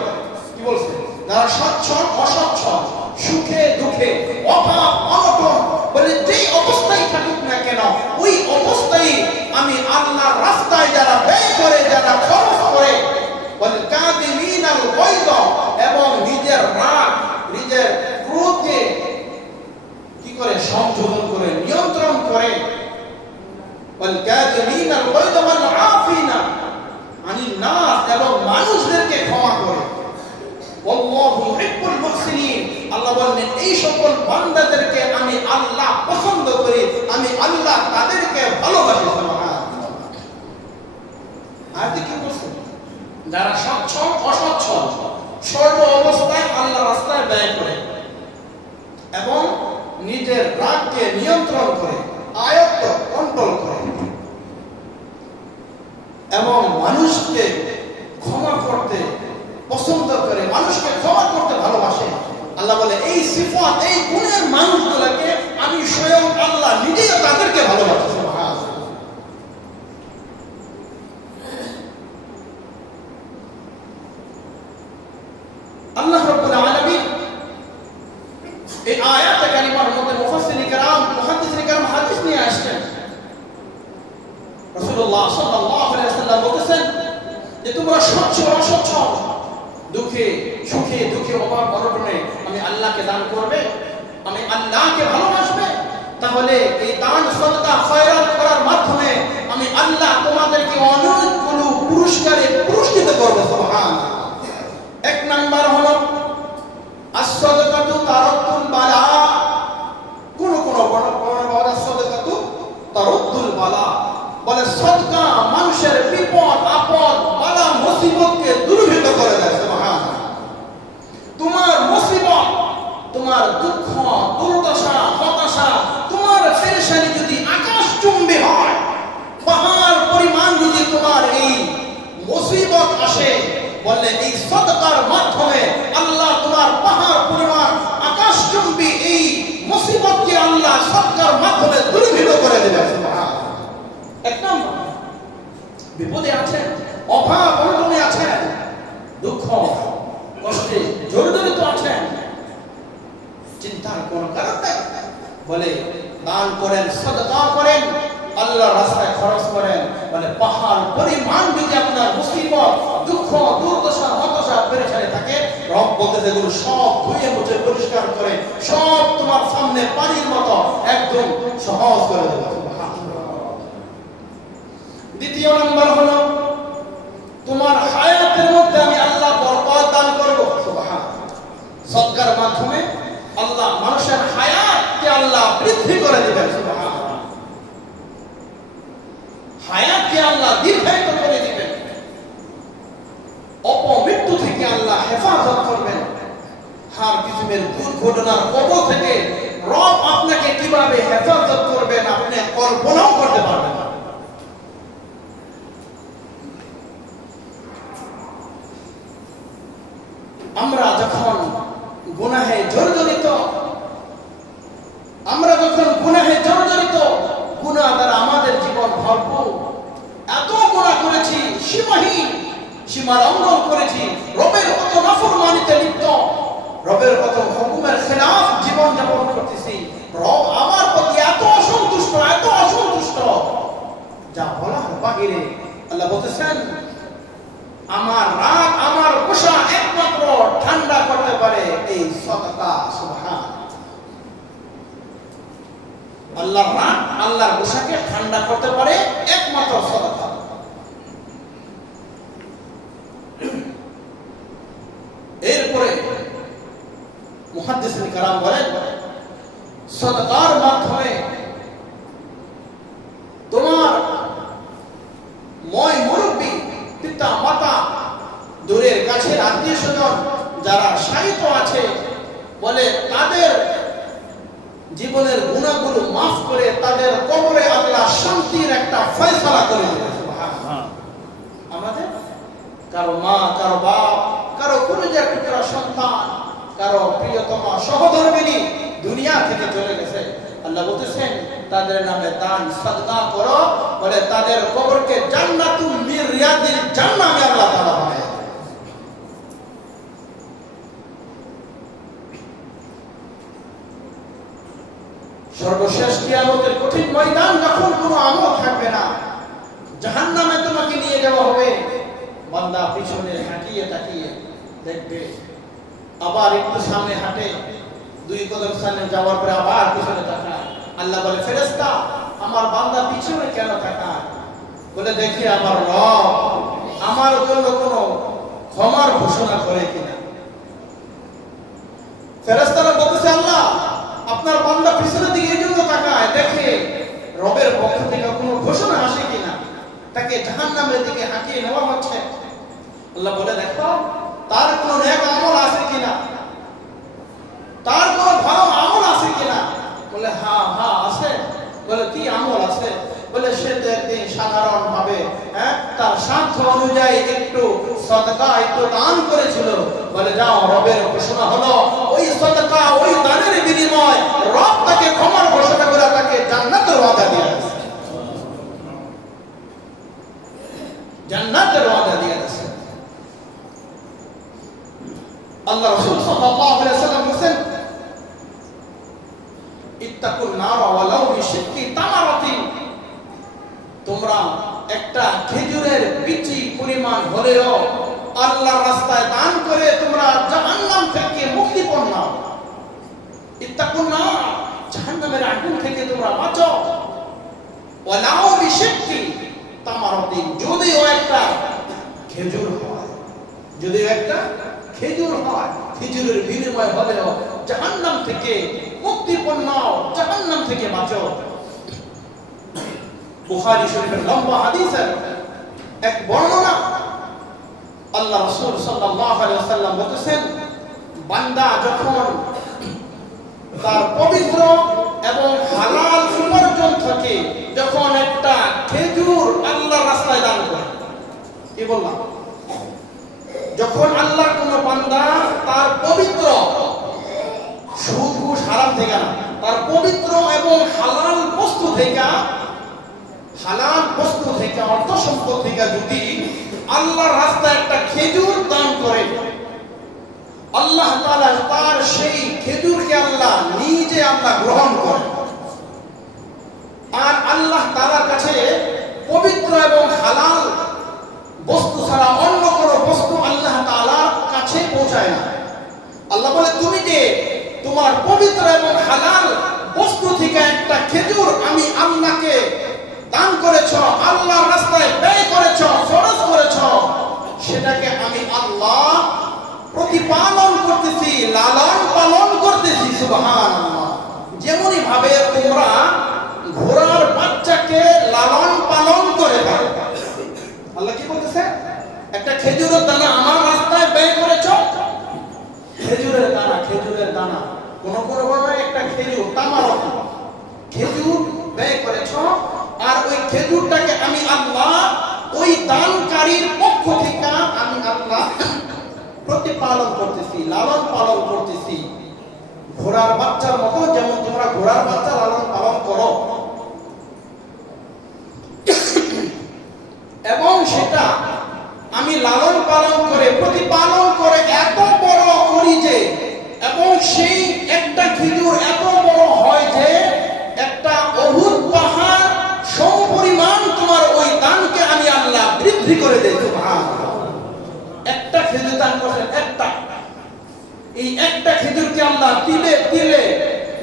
কি বলছে? যারা সচ্ছল অসচ্ছল, সুখে দুঃখে, অভাব অনটন, বলে যেই অবস্থায় থাকুক না কেন ওই অবস্থায় আমি আল্লাহর রাস্তায় যারা ব্যয় করে, যারা খরচ করে, বলে কাযিমিনাল গায়য, এবং নিজের রাগ, নিজের ক্রোধকে কি করে সংশোধন করে, নিয়ন্ত্রণ করে, ওয়াল কাযিমিনাল গায়য ওয়াল আফিনা আনিন নাস, এবং মানুষদেরকে ক্ষমা করে। আল্লাহু ইউহিব্বুল মুহসিনিন, আল্লাহ বলেন এই সকল বান্দাদেরকে আমি আল্লাহ পছন্দ করি, আমি আল্লাহ তাদেরকে ভালোবাসি। সুবহানাল্লাহ। আর কি বলছেন? যারা সচ্ছল অসচ্ছল সর্ব অবস্থায় আল্লাহর রাস্তায় ব্যয় করে এবং নিজের রাগকে নিয়ন্ত্রণ করে, আয়ত্ত কন্ট্রোল করে, এবং মানুষকে ক্ষমা করতে পছন্দ করে, মানুষকে ক্ষমা করতে ভালোবাসে। আল্লাহ বলে এই সিফাত, এই গুণের মানুষগুলোকে আমি স্বয়ং আল্লাহ নিজেই তাদেরকে ভালোবাসি। রাসূলুল্লাহ সাল্লাল্লাহু আলাইহি ওয়াসাল্লাম বলেছেন যে তোমরা সচ্ছল অসচ্ছল, দুঃখে সুখে দুঃখে অভাব অনটনে আমি আল্লাহকে দান করবে, আমি আল্লাহকে ভালোবাসবে, তাহলে এই দান সদকা খয়রাত করার মাধ্যমে আমি আল্লাহ তোমাদেরকে অনেকগুলো পুরস্কারে পুরস্কৃত করব। সুবহানাল্লাহ। এক নাম্বার হলো as-সাদাকাতু তারাদ্দুল বালা। কোন বড় সাদাকাতু তারাদ্দুল বালা বলে সদকা মানুষের বিপদ আপদ বালা মুসিবতকে দূরীভূত করে দেয়। সুবহানাল্লাহ। তোমার মুসিবত, তোমার দুঃখ, দুর্দশা, হতাশা, তোমার পেরেশানি যদি আকাশচুম্বী হয়, পাহাড় পরিমাণ যদি তোমার এই মুসিবত আসে, বললে এই সদকার মাধ্যমে আল্লাহ তোমার পাহাড় পরিমাণ আকাশচুম্বী এই মুসিবতকে আল্লাহ সদকার মাধ্যমে দূরীভূত করে দেবে। সুবহানাল্লাহ। এক নম্বর, বিপদে আছেন, অভাব অনটনে আছেন, দুঃখ কষ্টে জর্জরিত আছেন, চিন্তার কোনো কারণ নেই, বলে দান করেন, সাদকা করেন, আল্লাহর রাস্তায় খরচ করেন, মানে পাহাড় পরিমাণ যদি আপনার মুসিবত দুঃখ দুর্দশা হতাশা পেরেশানি থাকে, রব বলতে যেগুলো সব ধুয়ে মুছে পরিষ্কার করে সব তোমার সামনে পানির মতো একদম সহজ করে দেবে। দ্বিতীয় নম্বর হলো তোমার হায়াতের মধ্যে আমি আল্লাহ বরকত দান করব। সুবহানাল্লাহ। সদকার মাধ্যমে আল্লাহ মানুষের হায়াতকে আল্লাহ বৃদ্ধি করে দিবেন। সুবহানাল্লাহ। হায়াতকে আল্লাহ দীর্ঘায়িত করে দিবেন, অপমৃত্যু থেকে আল্লাহ হেফাজত করবেন, হার কিসমের দুর্ঘটনার কবল থেকে রব আপনাকে কিভাবে হেফাজত করবেন আপনি কল্পনাও করতে পারবেন না। আমরা যখন গুনাহে জর্জরিত, গুনাহ দ্বারা আমাদের জীবন ভরপুর, এত গুনাহ করেছি, সীমাহীন সীমা লঙ্ঘন করেছি, রবের কত নাফরমানিতে লিপ্ত, রবের কত হুকুমের খেলাফ জীবন যাপন করতেছি, রব আমার প্রতি এত অসন্তুষ্ট যা বলার বাহিরে। আল্লাহ বলতেছেন আমার রাগ আমার গোসা একমাত্র ঠান্ডা করতে পারে এই সদকা। সুবহানাল্লাহ। আল্লাহর রাগ আল্লাহর গোসাকে ঠান্ডা করতে পারে একমাত্র সদকা। এরপরে মুহাদ্দিসিন কারাম বলেন সদকার মাধ্যমে তোমার মই মুরব্বী পিতা মাতা দূরের কাছের আত্মীয় স্বজন যারা শায়িত আছে, বলে তাদের জীবনের গুনাহগুলো মাফ করে তাদের কবরে আল্লাহ শান্তির একটা ফয়সালা করে দেবে। সুবহানাল্লাহ। আমাদের কারো মা, কারো বাপ, কারো কলিজার টুকরা সন্তান, কারো প্রিয়তমা সহধর্মিনী দুনিয়া থেকে চলে গেছে, আল্লাহ বলতেছেন তাদের নামে দান সাদকা করো, বলে তাদের কবরকে জান্নাতুল মির রিয়াদিল জান্নাহ আমি আল্লাহ তাআলা বানায়। সর্বশেষ কিয়ামতের কঠিন ময়দান যখন কোনো আমল থাকবে না, জাহান্নামে তোমাকে নিয়ে যাওয়া হবে, বান্দা পিছনে হাঁটিয়ে তাকিয়ে দেখবে, আবার একটু সামনে হাঁটে, দুই কদম সামনে যাওয়ার পরে আবার পিছনে তাকায়। আল্লাহ বলে ফেরেশতা আমার বান্দা পিছনে কেন তাকায়? বলে দেখি আমার রব আমার জন্য কোনো ক্ষমার ঘোষণা করে কিনা। ফেরেশতারা বলতেছে আল্লাহ আপনার বান্দা পিছনের দিকে এই জন্য তাকায় দেখে রবের পক্ষ থেকে কোনো ঘোষণা আসে কিনা, তাকে জাহান্নামের দিকে হাঁটিয়ে নেওয়া হচ্ছে। আল্লাহ বলে দেখো তার কোনো নেক আমল আছে কিনা, তার কোনো ভালো আমল আছে কিনা। বলে হ্যাঁ আছে। বলে কি আমল আছে? বলে সে তো একদিন সাধারণ ভাবে তার সাধ্য অনুযায়ী একটু সদকা একটু দান করেছিল। বলে যাও রবের ঘোষণা হলো ওই সদকা ওই দানের বিনিময় রব তাকে ক্ষমার ঘোষণা করে তাকে জান্নাতের ওয়াদা দিয়েছে। জান্নাতের ওয়াদা দিয়েছে। আল্লাহ রাসূল সাল্লাল্লাহু আলাইহি ওয়াসাল্লাম বলেন ইত্তাকুন নার ওয়ালাউ বিশিক্কি তামারাতিন, তোমরা একটা খেজুরের বিচি পরিমাণ হলেও আল্লাহর রাস্তায় দান করে তোমরা জাহান্নাম থেকে মুক্তি পাও। ইত্তাকুন নার, জাহান্নামের আগুন থেকে তোমরা বাঁচো। ওয়ালাউ বিশিক্কি তামারাতিন, যদিও একটা খেজুর হয়, যদিও একটা খেজুর হয়, খেজুরের বিনিময় হলেও জাহান্নাম থেকে মুক্তি পাও, জাহান্নাম থেকে বাঁচো। বুখারী শরীফের লম্বা হাদিসের এক বর্ণনা, আল্লাহ রাসূল সাল্লাল্লাহু আলাইহি ওয়াসাল্লাম বলেছেন, বান্দা যখন তার পবিত্র এবং হালাল উপার্জন থেকে যখন একটা খেজুর আল্লাহর রাস্তায় দান করে, কি বললাম, যখন আল্লাহর কোন বান্দা তার পবিত্র, সুদ ঘুষ হারাম থেকে না, তার পবিত্র এবং হালাল বস্তু থেকে, হালাল বস্তু থেকে, অর্থ সম্পদ থেকে যদি আল্লাহর রাস্তায় একটা খেজুর দান করে, আল্লাহ তাআলা তার সেই খেজুরকে আল্লাহ নিজে গ্রহণ করে। আর আল্লাহ তাআলার কাছে পবিত্র এবং হালাল বস্তু ছাড়া অন্য কোনো বস্তু আল্লাহ তাআলার কাছে পৌঁছায় না। আল্লাহ বলে, তুমি যে তোমার পবিত্র এবং হালাল বস্তু থেকে একটা খেজুর আমি আল্লাহকে দান করেছ, আল্লাহর রাস্তায় ব্যয় করেছ, খরচ করেছ, সেটাকে আমি আল্লাহ প্রতিপালন করতেছি, লালন পালন করতেছি। সুবহানাল্লাহ। যেমনই ভাবে তোমরা ঘোড়ার বাচ্চাকে লালন পালন করে দাও, আল্লাহ কি বলতেছে, একটা খেজুরের দানা আমার রাস্তায় ব্যয় করেছ, খেজুরের দানা, খেজুরের দানা, কোন কোন বর্ণনায় একটা খেজুর, তামারক খেজুর ব্যয় করেছ, আর ওই খেজুরটাকে আমি আল্লাহ ওই দানকারীর পক্ষ থেকে আমি আল্লাহ প্রতিপালন করতেছি, লালন পালন করতেছি। ঘোড়ার বাচ্চার মতো, যেমন তোমরা ঘোড়ার বাচ্চা লালন পালন করো, এবং সেটা আমি লালন পালন করে প্রতিপালন করে এত বড় করি যে, এবং সেই একটা খেজুর এত বড় হয় যে একটা অহুদ পাহাড় সমপরিমাণ তোমার ওই দানকে আমি আল্লাহ বৃদ্ধি করে দেই। সুবহানাল্লাহ। একটা খেজুর দান করছেন, একটা, এই একটা খেজুরকে আল্লাহ তিলে তিলে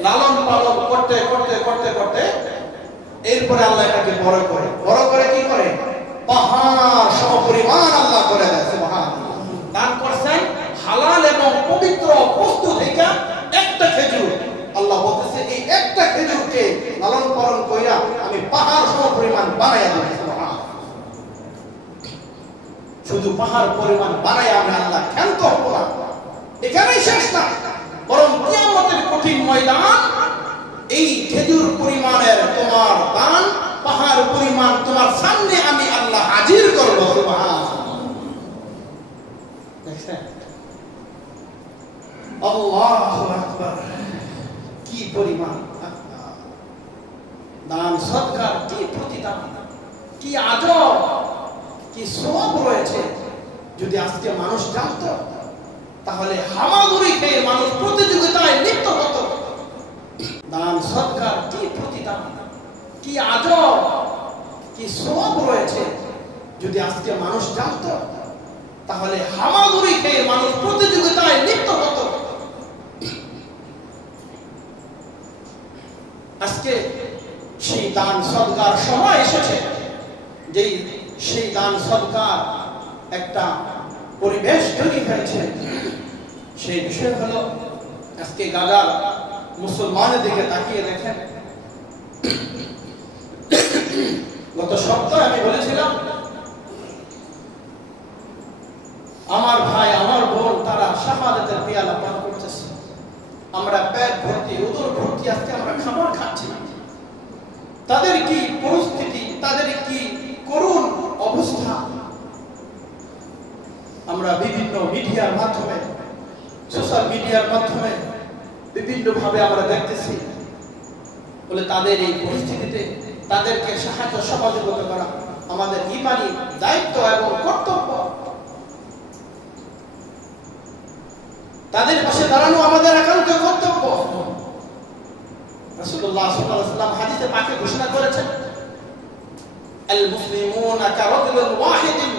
লালন পালন করতে করতে করতে করতে এরপরে আল্লাহ এটাকে বড় করে, বড় করে কি করে, পাহাড় সমপরিমাণ আল্লাহ করে দেয়। সুবহানাল্লাহ। দান করছেন হালাল এবং পবিত্র বস্তু থেকে একটা খেজুর, আল্লাহ বলতেছে এই একটা খেজুরকে লালন পালন কইরা আমি পাহাড় সমপরিমাণ বানাইয়া দেব। সুবহানাল্লাহ। শুধু পাহাড় পরিমাণ বানাইয়া আমি আল্লাহ ক্ষান্ত হব না, এখানেই শেষ না, বরং কিয়ামতের কঠিন ময়দান এই খেজুর পরিমাণের তোমার দান, পাহাড় পরিমাণ তোমার সামনে আমি আল্লাহ হাজির করব। সুবহানাল্লাহ। দেখছেন, আল্লাহু আকবার, কি পরিমাণ দান সদকার, কি প্রতিদান, কি আজব, কি সওয়াব রয়েছে। যদি আজকে মানুষ জানতো, তাহলে হামাগুড়ি খেয়ে মানুষ প্রতিযোগিতায় লিপ্ত হতো। দান সদকার কি প্রতিদান, কি আজব, কি সওয়াব রয়েছে। যদি আজকে মানুষ জানতো, তাহলে হামাগুড়ি খেয়ে মানুষ প্রতিযোগিতায় লিপ্ত হতো। আজকে সেই দান সদকার সময় এসেছে, যেই সেই দান সদকার একটা পরিবেশ তৈরি হয়েছে। সেই বিষয় হলো, আজকে গাজার মুসলমানের দিকে তাকিয়ে দেখেন। গত সপ্তাহে আমি বলেছিলাম, আমার ভাই, আমার বোন, তারা শাহাদাতের পেয়ালা পান করতেছে, আমরা পেট ভর্তি, উদর ভর্তি আজকে আমরা খাবার খাচ্ছি। তাদের কি পরিস্থিতি, তাদের কি করুণ অবস্থা, আমরা বিভিন্ন মিডিয়ার মাধ্যমে, সোশ্যাল মিডিয়ার মাধ্যমে বিভিন্ন ভাবে আমরা দেখতেছি। বলে তাদের এই পরিস্থিতিতে তাদেরকে সাহায্য সহযোগিতা করা আমাদের ঈমানি দায়িত্ব এবং কর্তব্য। তাদের পাশে দাঁড়ানো আমাদের একান্ত কর্তব্য। রাসূলুল্লাহ সাল্লাল্লাহু আলাইহি ওয়াসাল্লাম হাদিসে পাকে ঘোষণা করেছেন, আল মুসলিমুনা কারাজুলিন ওয়াহিদিন,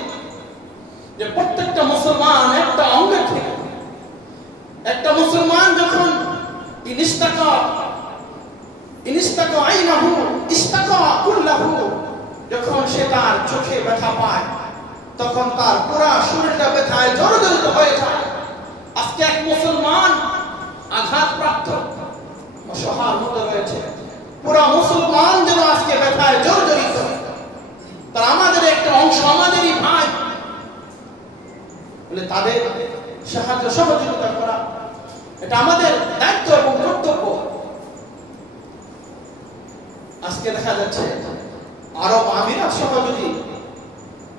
যে প্রত্যেকটা মুসলমান একটা অঙ্গের থেকে। একটা মুসলমান যখন ইনিস্তাকা আইনাহু ইস্তাকা কুল্লাহু, যখন সে তার চোখে ব্যথা পায় তখন তার পুরো শরীরটা ব্যথায় জর্জরিত হয়ে যায়। আজকে এক মুসলমান আঘাতপ্রাপ্ত অসহায় মতো রয়েছে, পুরো মুসলমান যেন আজকে ব্যথায় জর্জরিত। তার আমাদের একটা অংশ, আমাদেরই ভাই, বলে তাদের সাহায্য সহযোগিতা করা এটা আমাদের দায়িত্ব এবং কর্তব্য। আজকে দেখা যাচ্ছে আরব আমিরাত সহ যদি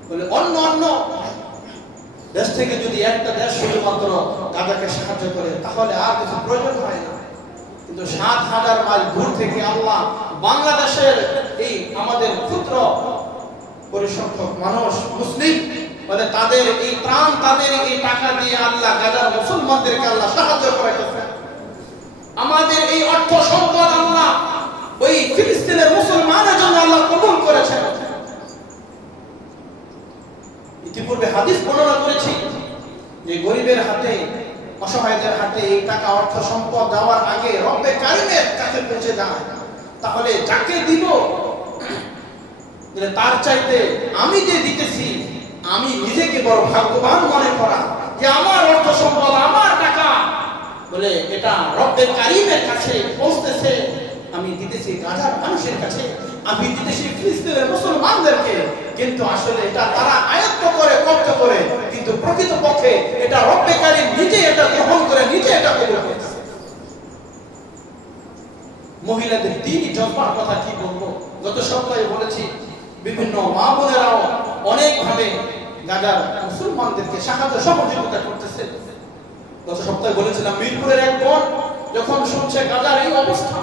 বলে অন্য দেশ থেকে যদি একটা দেশ শুধুমাত্র গাজাকে সাহায্য করে তাহলে আর কিছু প্রয়োজন হয় না। কিন্তু ৭,০০০ মাইল দূর থেকে আল্লাহ বাংলাদেশের এই আমাদের ক্ষুদ্র পরিসংখ্যক মানুষ মুসলিম, মানে তাদের এই ত্রাণ, তাদের এই টাকা দিয়ে আল্লাহ গাজার মুসলমানদেরকে আল্লাহ সাহায্য করেছে। আমাদের এই অর্থ সম্পদ আল্লাহ ওই ফিলিস্তিনের মুসলমানের জন্য আল্লাহ কবুল করেছেন। ইতিপূর্বে হাদিস বর্ণনা করেছি যে গরিবের হাতে, অসহায়দের হাতে এই টাকা অর্থ সম্পদ দেওয়ার আগে রব্বে কারিমের কাছে পৌঁছে যায়, তাহলে যাকে দিব তার চাইতে আমি যে দিতেছি আমি নিজেকে বড় ভাগ্যবান মনে করা, যে আমার অর্থ সম্পদ, আমার টাকা বলে এটা রব্বে কারিমের কাছে পৌঁছতেছে, আমি দিতেছি গাজার মানুষের কাছে, আমি দিতেছি ফিলিস্তিনের মুসলমানদেরকে। কিন্তু আসলে এটা তারা আয়ত্ত করে, কব্জা করে, কিন্তু প্রকৃতপক্ষে এটা রব্বে কারিম নিজে এটা গ্রহণ করে, নিজে এটা কবুল করেছে। মহিলাদের দ্বীনি জজবার কথা কি বলবো, গত সপ্তাহে বলেছি বিভিন্ন মা বোনেরাও অনেক ভাবে গাজার মুসলমানদেরকে সাহায্য সহযোগিতা করতেছে। গত সপ্তাহে বলেছিলাম মিরপুরের এক বোন যখন শুনছে গাজার এই অবস্থা,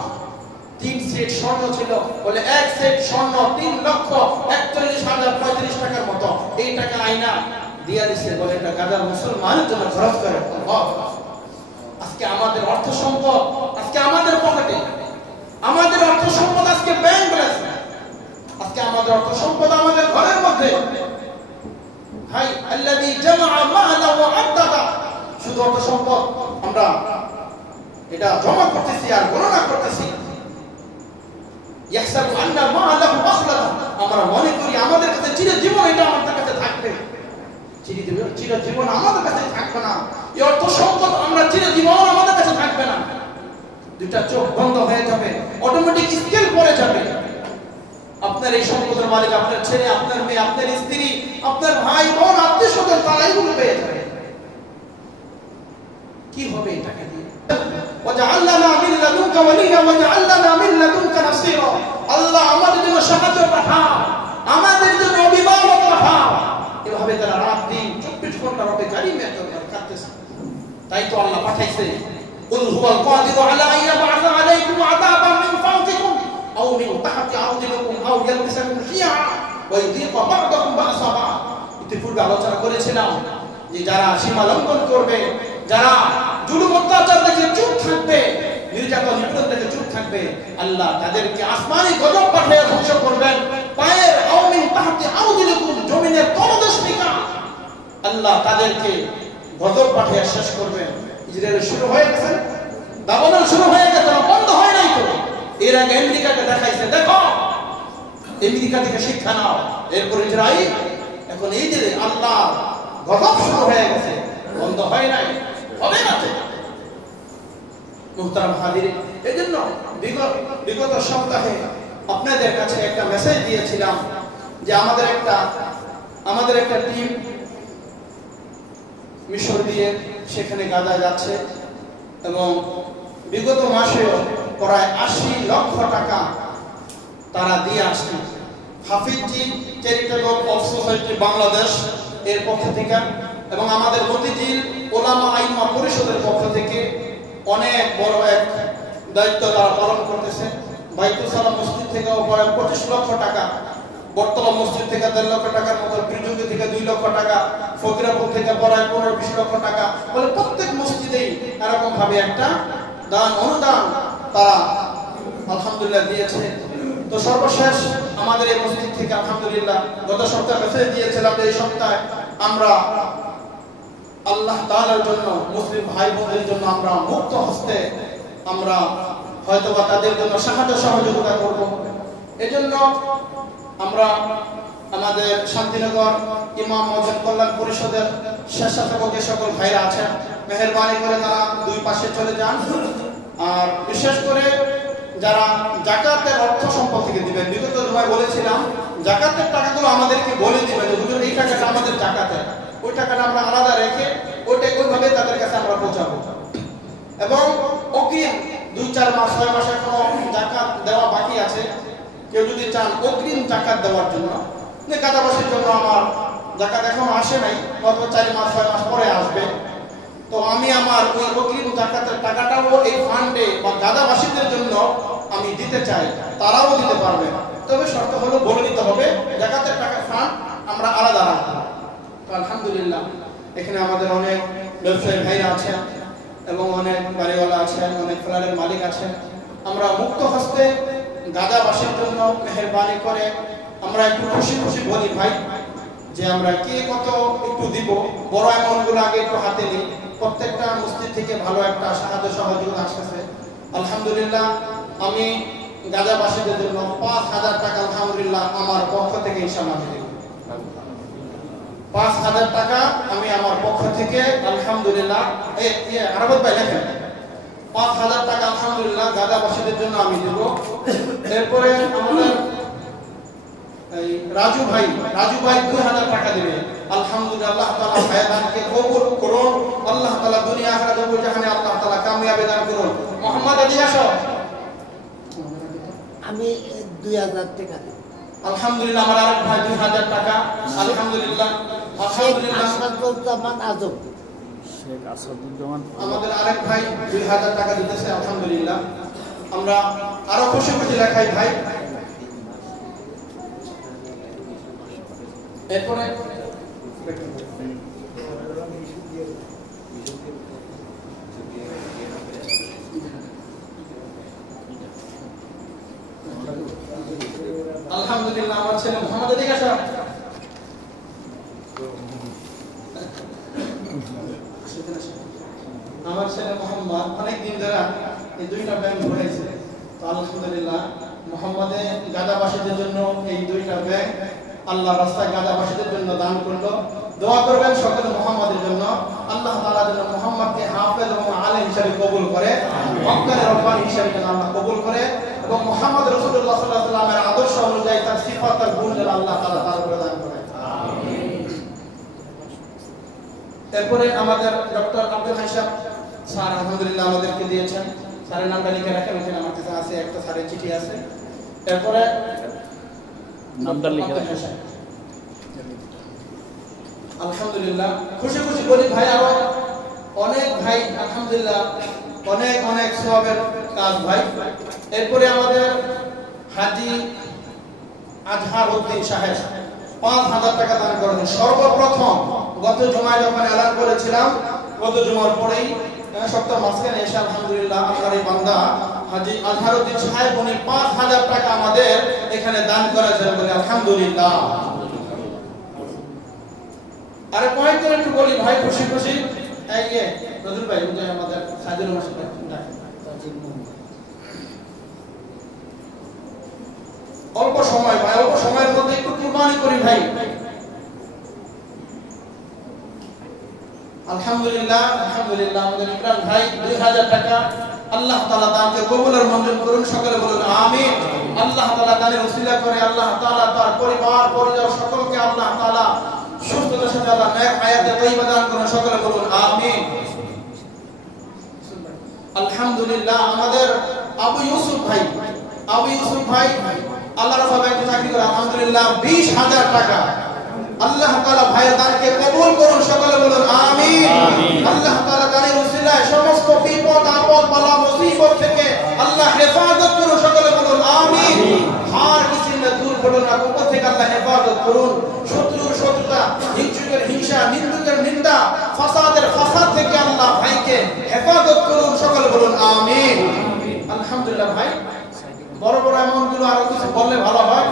3 সেট স্বর্ণ ছিল, বলে 1 সেট স্বর্ণ 3,41,35 টাকার মতো, এই টাকা আইনা দিয়া দিছে, বলে এটা গাজার মুসলমানের জন্য খরচ করে। আজকে আমাদের অর্থ সম্পদ, আজকে আমাদের পকেটে, আমাদের অর্থ সম্পদ আজকে ব্যাংক ব্যালেন্স, আজকে আমাদের অর্থ সম্পদ আমাদের ঘরের মধ্যে। হাই আল্লাযী জামাআ মা'লা ওয়া আদ্দাদা, শুধু অর্থ সম্পদ আমরা এটা জমা করতেছি আর গণনা করতেছি। ইয়াহসাবু আন্না মা'লাহু আখলাদা, আমরা মনে করি আমাদের কাছে চিরজীবন এটা আমাদের কাছে থাকবে। চিরজীবন আমাদের কাছে থাকবে না, এই অর্থ সম্পদ আমরা চিরজীবন আমাদের কাছে থাকবে না। দুটা চোখ বন্ধ হয়ে যাবে, অটোমেটিক স্কেল পড়ে যাবে। আপনার এই সম্পদের মালিক আপনার ছেলে, আপনার মেয়ে, আপনার স্ত্রী, আপনার ভাই বোন, আত্মীয়স্বজন, তারাই গুলো পেয়ে যাবে। কি হবে এই টাকা দিয়ে? ওয়াজআলনা মিন লাদুনকা ওয়ালিয়া ওয়াজআলনা মিন লাদুনকা নাসীরা, আল্লাহ আমাদের জন্য সাহায্য পাঠাও, আমাদের জন্য অভিভাবক পাঠাও। এভাবে তারা রাত দিন 24 ঘন্টা রবে কারিমে কাটতেছে। তাই তো আল্লাহ পাঠাইছে, কুল হুয়াল কাদিরু আলা আন ইয়াবআসা আলাইকুম আযাবান মিন ফাওকিকুম আও মিন তাহতি আরজুলিকুম আও ইয়ালবিসাকুম শিয়া ওয়া ইযিকা বা'দাকুম বা'সা বা'দ। ইতিপূর্বে আলোচনা করেছিলাম যে যারা সীমা লঙ্ঘন করবে, যারা জুলুম অত্যাচার দেখে চুপ থাকবে, নির্যাতন নিপীড়ন দেখে চুপ থাকবে, আল্লাহ তাদেরকে আসমানি গজব পাঠিয়ে ধ্বংস করবেন। পায়ের আও মিন তাহতি আরজুলিকুম, জমিনের তলদেশ থেকে আল্লাহ তাদেরকে গজব পাঠিয়ে শেষ করবেন। ইসরায়েল শুরু হয়ে গেছে, দাবানল শুরু হয়ে গেছে, বন্ধ হয় নাই তো। এর আগে আমেরিকাকে দেখাইছে, দেখো আমেরিকা থেকে শিক্ষা নাও। এরপর ইসরায়েল, এখন এই যে আল্লাহ গজব শুরু হয়ে গেছে, বন্ধ হয় নাই, হবে না তো। মুহতারাম হাজিরিন, এজন্য বিগত সপ্তাহে আপনাদের কাছে একটা মেসেজ দিয়েছিলাম যে আমাদের একটা টিম মিশর দিয়ে সেখানে গাজা যাচ্ছে এবং বিগত মাসে প্রায় 80 লক্ষ টাকা তারা দিয়ে আসছে। হাফিজজি চ্যারিটেবল অফ সোসাইটি বাংলাদেশ এর পক্ষ থেকে এবং আমাদের মতিঝিল ওলামা আইমা পরিষদের পক্ষ থেকে অনেক বড় এক দায়িত্ব তারা পালন করতেছে। বাইতুল সালাম মসজিদ থেকেও প্রায় 25 লক্ষ টাকা, বটতলা মসজিদ থেকে 1.5 লক্ষ টাকার মতো, বিরজুঙ্গি থেকে 2 লক্ষ টাকা, ফকিরাপুর থেকে প্রায় 15-20 লক্ষ টাকা, বলে প্রত্যেক মসজিদেই এরকম ভাবে একটা দান অনুদান তারা আলহামদুলিল্লাহ দিয়েছে। তো তো সর্বশেষ আমাদের এই মসজিদ থেকে আলহামদুলিল্লাহ গত সপ্তাহে মেসেজ দিয়েছিলাম যে এই সপ্তাহে আমরা আল্লাহ তাআলার জন্য মুসলিম ভাই বোনদের জন্য আমরা মুক্ত হস্তে আমরা হয়তোবা তাদের জন্য সাহায্য সহযোগিতা করব। এজন্য আমরা আমাদের শান্তিনগর ইমাম মুয়াজ্জিন কল্যাণ পরিষদের স্বেচ্ছাসেবক যে সকল ভাইরা আছেন মেহেরবানি করে তারা দুই পাশে চলে যান। আর বিশেষ করে যারা যাকাতের অর্থ সম্পদ থেকে দিবেন, বিগত জুমায় বলেছিলাম যাকাতের টাকাগুলো আমাদেরকে বলে দিবেন যে হুজুর এই টাকাটা আমাদের যাকাতের, ওই টাকাটা আমরা আলাদা রেখে ওইটা ওইভাবে তাদের কাছে আমরা পৌঁছাবো। এবং অগ্রিম 2-4 মাস 6 মাসের কোনো যাকাত দেওয়া বাকি আছে, কেউ যদি চান অগ্রিম যাকাত দেওয়ার জন্য, যে গাদাবাসীর জন্য আমার যাকাত এখনো আসে নাই, গত 4 মাস 6 মাস পরে আসবে, তো আমি আমার ওই অগ্রিম যাকাতের টাকাটাও এই ফান্ডে বা গাদাবাসীদের জন্য আমি দিতে চাই, তারাও দিতে পারবে। তবে শর্ত হলো বলে দিতে হবে যাকাতের টাকা ফান্ড আমরা আলাদা রাখবো। তো আলহামদুলিল্লাহ এখানে আমাদের অনেক ব্যবসায়ী ভাইরা আছেন এবং অনেক বাড়িওয়ালা আছেন, অনেক ফ্ল্যাটের মালিক আছেন। আমরা মুক্ত হস্তে গাদাবাসীর জন্য মেহেরবানি করে আমরা একটু খুশি খুশি বলি ভাই যে আমরা কে কত একটু দিব, বড় অ্যামাউন্টগুলো আগে একটু হাতে নিই। প্রত্যেকটা মসজিদ থেকে ভালো একটা সাহায্য সহযোগিতা আসতেছে আলহামদুলিল্লাহ। আমি গাদাবাসীদের জন্য 5,000 টাকা আলহামদুলিল্লাহ আমার পক্ষ থেকে ইনশাআল্লাহ দেব। 5,000 টাকা আমি আমার পক্ষ থেকে আলহামদুলিল্লাহ আরবত ভাই লেখেন 5,000 টাকা আলহামদুলিল্লাহ গাদাবাসীদের জন্য আমি দেব। এরপরে আমাদের এই রাজু ভাই 2,000 টাকা দিবে আলহামদুলিল্লাহ। আল্লাহ তাআলা হায়াতকে কবুল করুন, আল্লাহ তাআলা দুনিয়া আখিরাত উভয় জাহানে আল্লাহ তাআলা কামিয়াবি দান করুন। মোহাম্মদ আদি আসো, আমি 2,000 টাকা দেব আলহামদুলিল্লাহ। আমার আরেক ভাই 2,000 টাকা আলহামদুলিল্লাহ। আসাদুজ্জামান আজম, শেখ আসাদুজ্জামান আমাদের আরেক ভাই 2,000 টাকা দিতেছে আলহামদুলিল্লাহ। আমরা আরো খুশি খুশি দেখাই ভাই। এরপরে আলহামদুলিল্লাহ আমার ছেলে মোহাম্মদ আদি আসা, আমার ছেলে মোহাম্মদ অনেক দিন ধরে এই 2টা ব্যাংক ভরেছে। তো আলহামদুলিল্লাহ মোহাম্মদে গাদাবাসীদের জন্য এই 2টা ব্যাংক আল্লাহ রাস্তায় গাদাবাসীদের জন্য দান করলো। দোয়া করবেন সকলে মোহাম্মদের জন্য, আল্লাহ তাআলা যেন মোহাম্মদকে হাফেজ এবং আলেম হিসেবে কবুল করে, মক্কার রব্বানি হিসেবে যেন আল্লাহ কবুল করে এবং মুহাম্মদ রাসূলুল্লাহ সাল্লাল্লাহু আলাইহি ওয়াসাল্লামের আদর্শ অনুযায়ী তার সিফাত আর গুণ যেন আল্লাহ তাআলা তার উপরে দান করে। আমিন। এরপরে আমাদের ডক্টর আব্দুল হাসান স্যার আলহামদুলিল্লাহ আমাদেরকে দিয়েছেন, স্যারের নামটা লিখে রাখেন, এখানে আমার কাছে আছে একটা স্যারের চিঠি আছে। এরপরে নামটা লিখে রাখেন আলহামদুলিল্লাহ। খুশি খুশি বলি ভাই আরো অনেক ভাই আলহামদুলিল্লাহ অনেক অনেক সওয়াবের কাজ ভাই। এরপরে আমাদের হাজী আজহার উদ্দিন সাহেব 5,000 টাকা দান করেছেন। সর্বপ্রথম গত জুমায় যখন এলান করেছিলাম, গত জুমার পরেই সপ্তাহ মাঝখানে এসে আলহামদুলিল্লাহ আল্লাহর এই বান্দা হাজী আজহার উদ্দিন সাহেব উনি 5,000 টাকা আমাদের এখানে দান করেছেন বলে আলহামদুলিল্লাহ। আরে পয়েন্ট করে একটু বলি ভাই খুশি খুশি। এই যে নজরুল ভাই উনি আমাদের সাজির মাসে অল্প সময় ভাই, অল্প সময়ের মধ্যে একটু কুরবানি করি ভাই। আলহামদুলিল্লাহ আলহামদুলিল্লাহ আমাদের ইমরান ভাই 2,000 টাকা আল্লাহ তাআলা দানকে কবুল আর মঞ্জুর করুন, সকলে বলুন আমিন। আল্লাহ তাআলা দানের ওসিলা করে আল্লাহ তাআলা তার পরিবার পরিজন সকলকে আল্লাহ তাআলা সুস্থতার সাথে আল্লাহ নেক হায়াতে তয়্যিবা দান করুন, সকলে বলুন আমিন। আলহামদুলিল্লাহ আমাদের আবু ইউসুফ ভাই আল্লাহ রাব্বুল আলামিন চাকরি করে আলহামদুলিল্লাহ 20,000 টাকা আল্লাহ তাআলা ভাইয়ের দানকে কবুল করুন, সকলে বলুন আমিন। আল্লাহ তাআলা দানের ওসিলায় সমস্ত বিপদ আপদ বালা মুসিবত থেকে আল্লাহ হেফাজত করুন, সকলে বলুন আমিন। হার কিসিনা দুর্ঘটনা বিপদ থেকে আল্লাহ হেফাজত করুন, শত্রুর শত্রুতা, হিংসুকের হিংসা, নিন্দুকের নিন্দা, ফাসাদের ফাসাদ থেকে আল্লাহ ভাইকে হেফাজত করুন, সকলে বলুন আমিন। আলহামদুলিল্লাহ ভাই বড় বড় অ্যামাউন্ট গুলো আরো কিছু বললে ভালো হয়।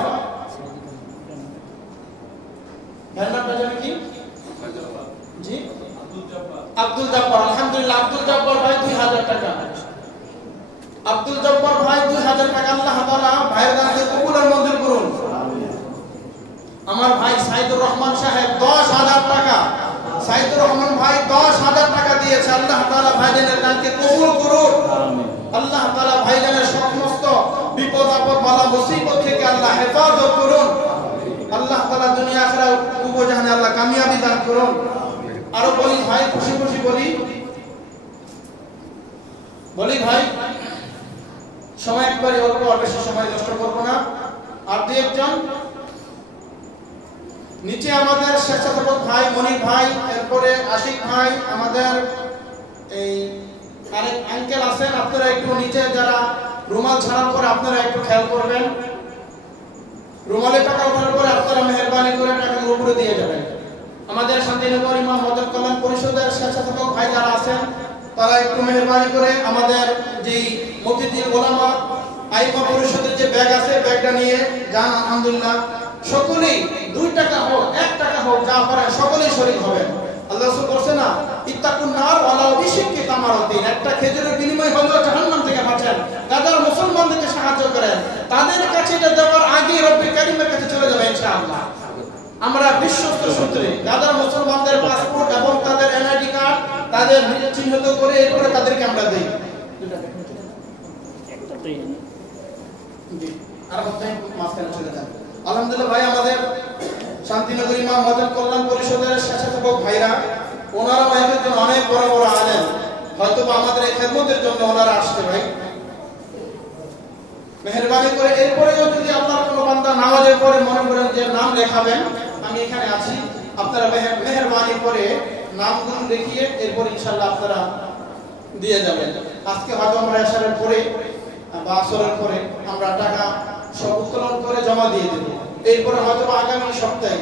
নামটা জানি কি? জি আব্দুল জব্বার। আলহামদুলিল্লাহ, আব্দুল জব্বার ভাই 2000 টাকা। আব্দুল জব্বার ভাই 2000 টাকা। আল্লাহ তাআলা ভাইয়ের দানকে কবুল আর মঞ্জুর করুন। আমার ভাই সাইদুর রহমান সাহেব 10000 টাকা। সাইদুর রহমান ভাই 10000 টাকা দিয়েছে। আল্লাহ তাআলা ভাইজানের দানকে কবুল করুন। আল্লাহ তাআলা ভাইজানের সমস্ত বিপদ আপদ বালা মুসিবত থেকে আল্লাহ হেফাজত করুন। আল্লাহ তাআলা দুনিয়া আখিরাত উভয় জাহানে আল্লাহ কামিয়াবি দান করুন। আরো বলি ভাই, খুশি খুশি বলি ভাই, সময় একবারে অল্প, আর বেশি সময় নষ্ট করব না। আর দুই একজন নিচে আমাদের স্বেচ্ছাসেবক ভাই মনির ভাই, এরপরে আশিক ভাই, আমাদের এই আরেক আঙ্কেল আছেন, আপনারা একটু নিচে যারা রুমাল ছাড়ার পরে আপনারা একটু খেয়াল করবেন। রুমালে টাকা ওঠার পরে আপনারা মেহেরবানি করে টাকাগুলো উপরে দিয়ে যাবেন। আমাদের শান্তিনগর ইমাম মদত কল্যাণ পরিষদের স্বেচ্ছাসেবক ভাই যারা আছেন তারা একটু মেহেরবানি করে আমাদের যেই মুফতিদের ওলামা আইমা পরিষদের যে ব্যাগ আছে ব্যাগটা নিয়ে যান। আলহামদুলিল্লাহ, সকলেই 2 টাকা হোক 1 টাকা হোক যা পারেন সকলেই শরীক হবেন। আল্লাহ রাসূল বলেছেন না, ইত্তাকুন নার ওয়ালাউ বিশিক্কি তামারাতিন, একটা খেজুরের বিনিময় হলেও জাহান্নাম থেকে বাঁচেন। যারা মুসলমানদেরকে সাহায্য করেন তাদের কাছে এটা দেওয়ার আগে রব্বে কারীমের কাছে চলে যাবে ইনশাআল্লাহ। আমরা বিশ্বস্ত সূত্রে যারা মুসলমানদের পাসপোর্ট এবং তাদের এনআইডি কার্ড তাদের চিহ্নিত করে এরপরে তাদেরকে আমরা দেই। আলহামদুলিল্লাহ ভাই, আমাদের শান্তিনগর ইমাম মদত কল্যাণ পরিষদের স্বেচ্ছাসেবক ভাইরা, ওনারা ভাইদের জন্য অনেক বড় বড় আলেম, হয়তো আমাদের এই খেদমতের জন্য ওনারা আসছে। ভাই মেহেরবানি করে এরপরেও যদি আপনার কোনো বান্দা নামাজের পরে মনে করেন যে নাম লেখাবেন, আমি এখানে আছি, আপনারা মেহেরবানি করে নামগুলো দেখিয়ে এরপর ইনশাআল্লাহ আপনারা দিয়ে যাবেন। আজকে হয়তো আমরা এশারের পরে বা আসরের পরে আমরা টাকা সব উত্তোলন করে জমা দিয়ে দেব। এরপরে হয়তো আগামী সপ্তাহে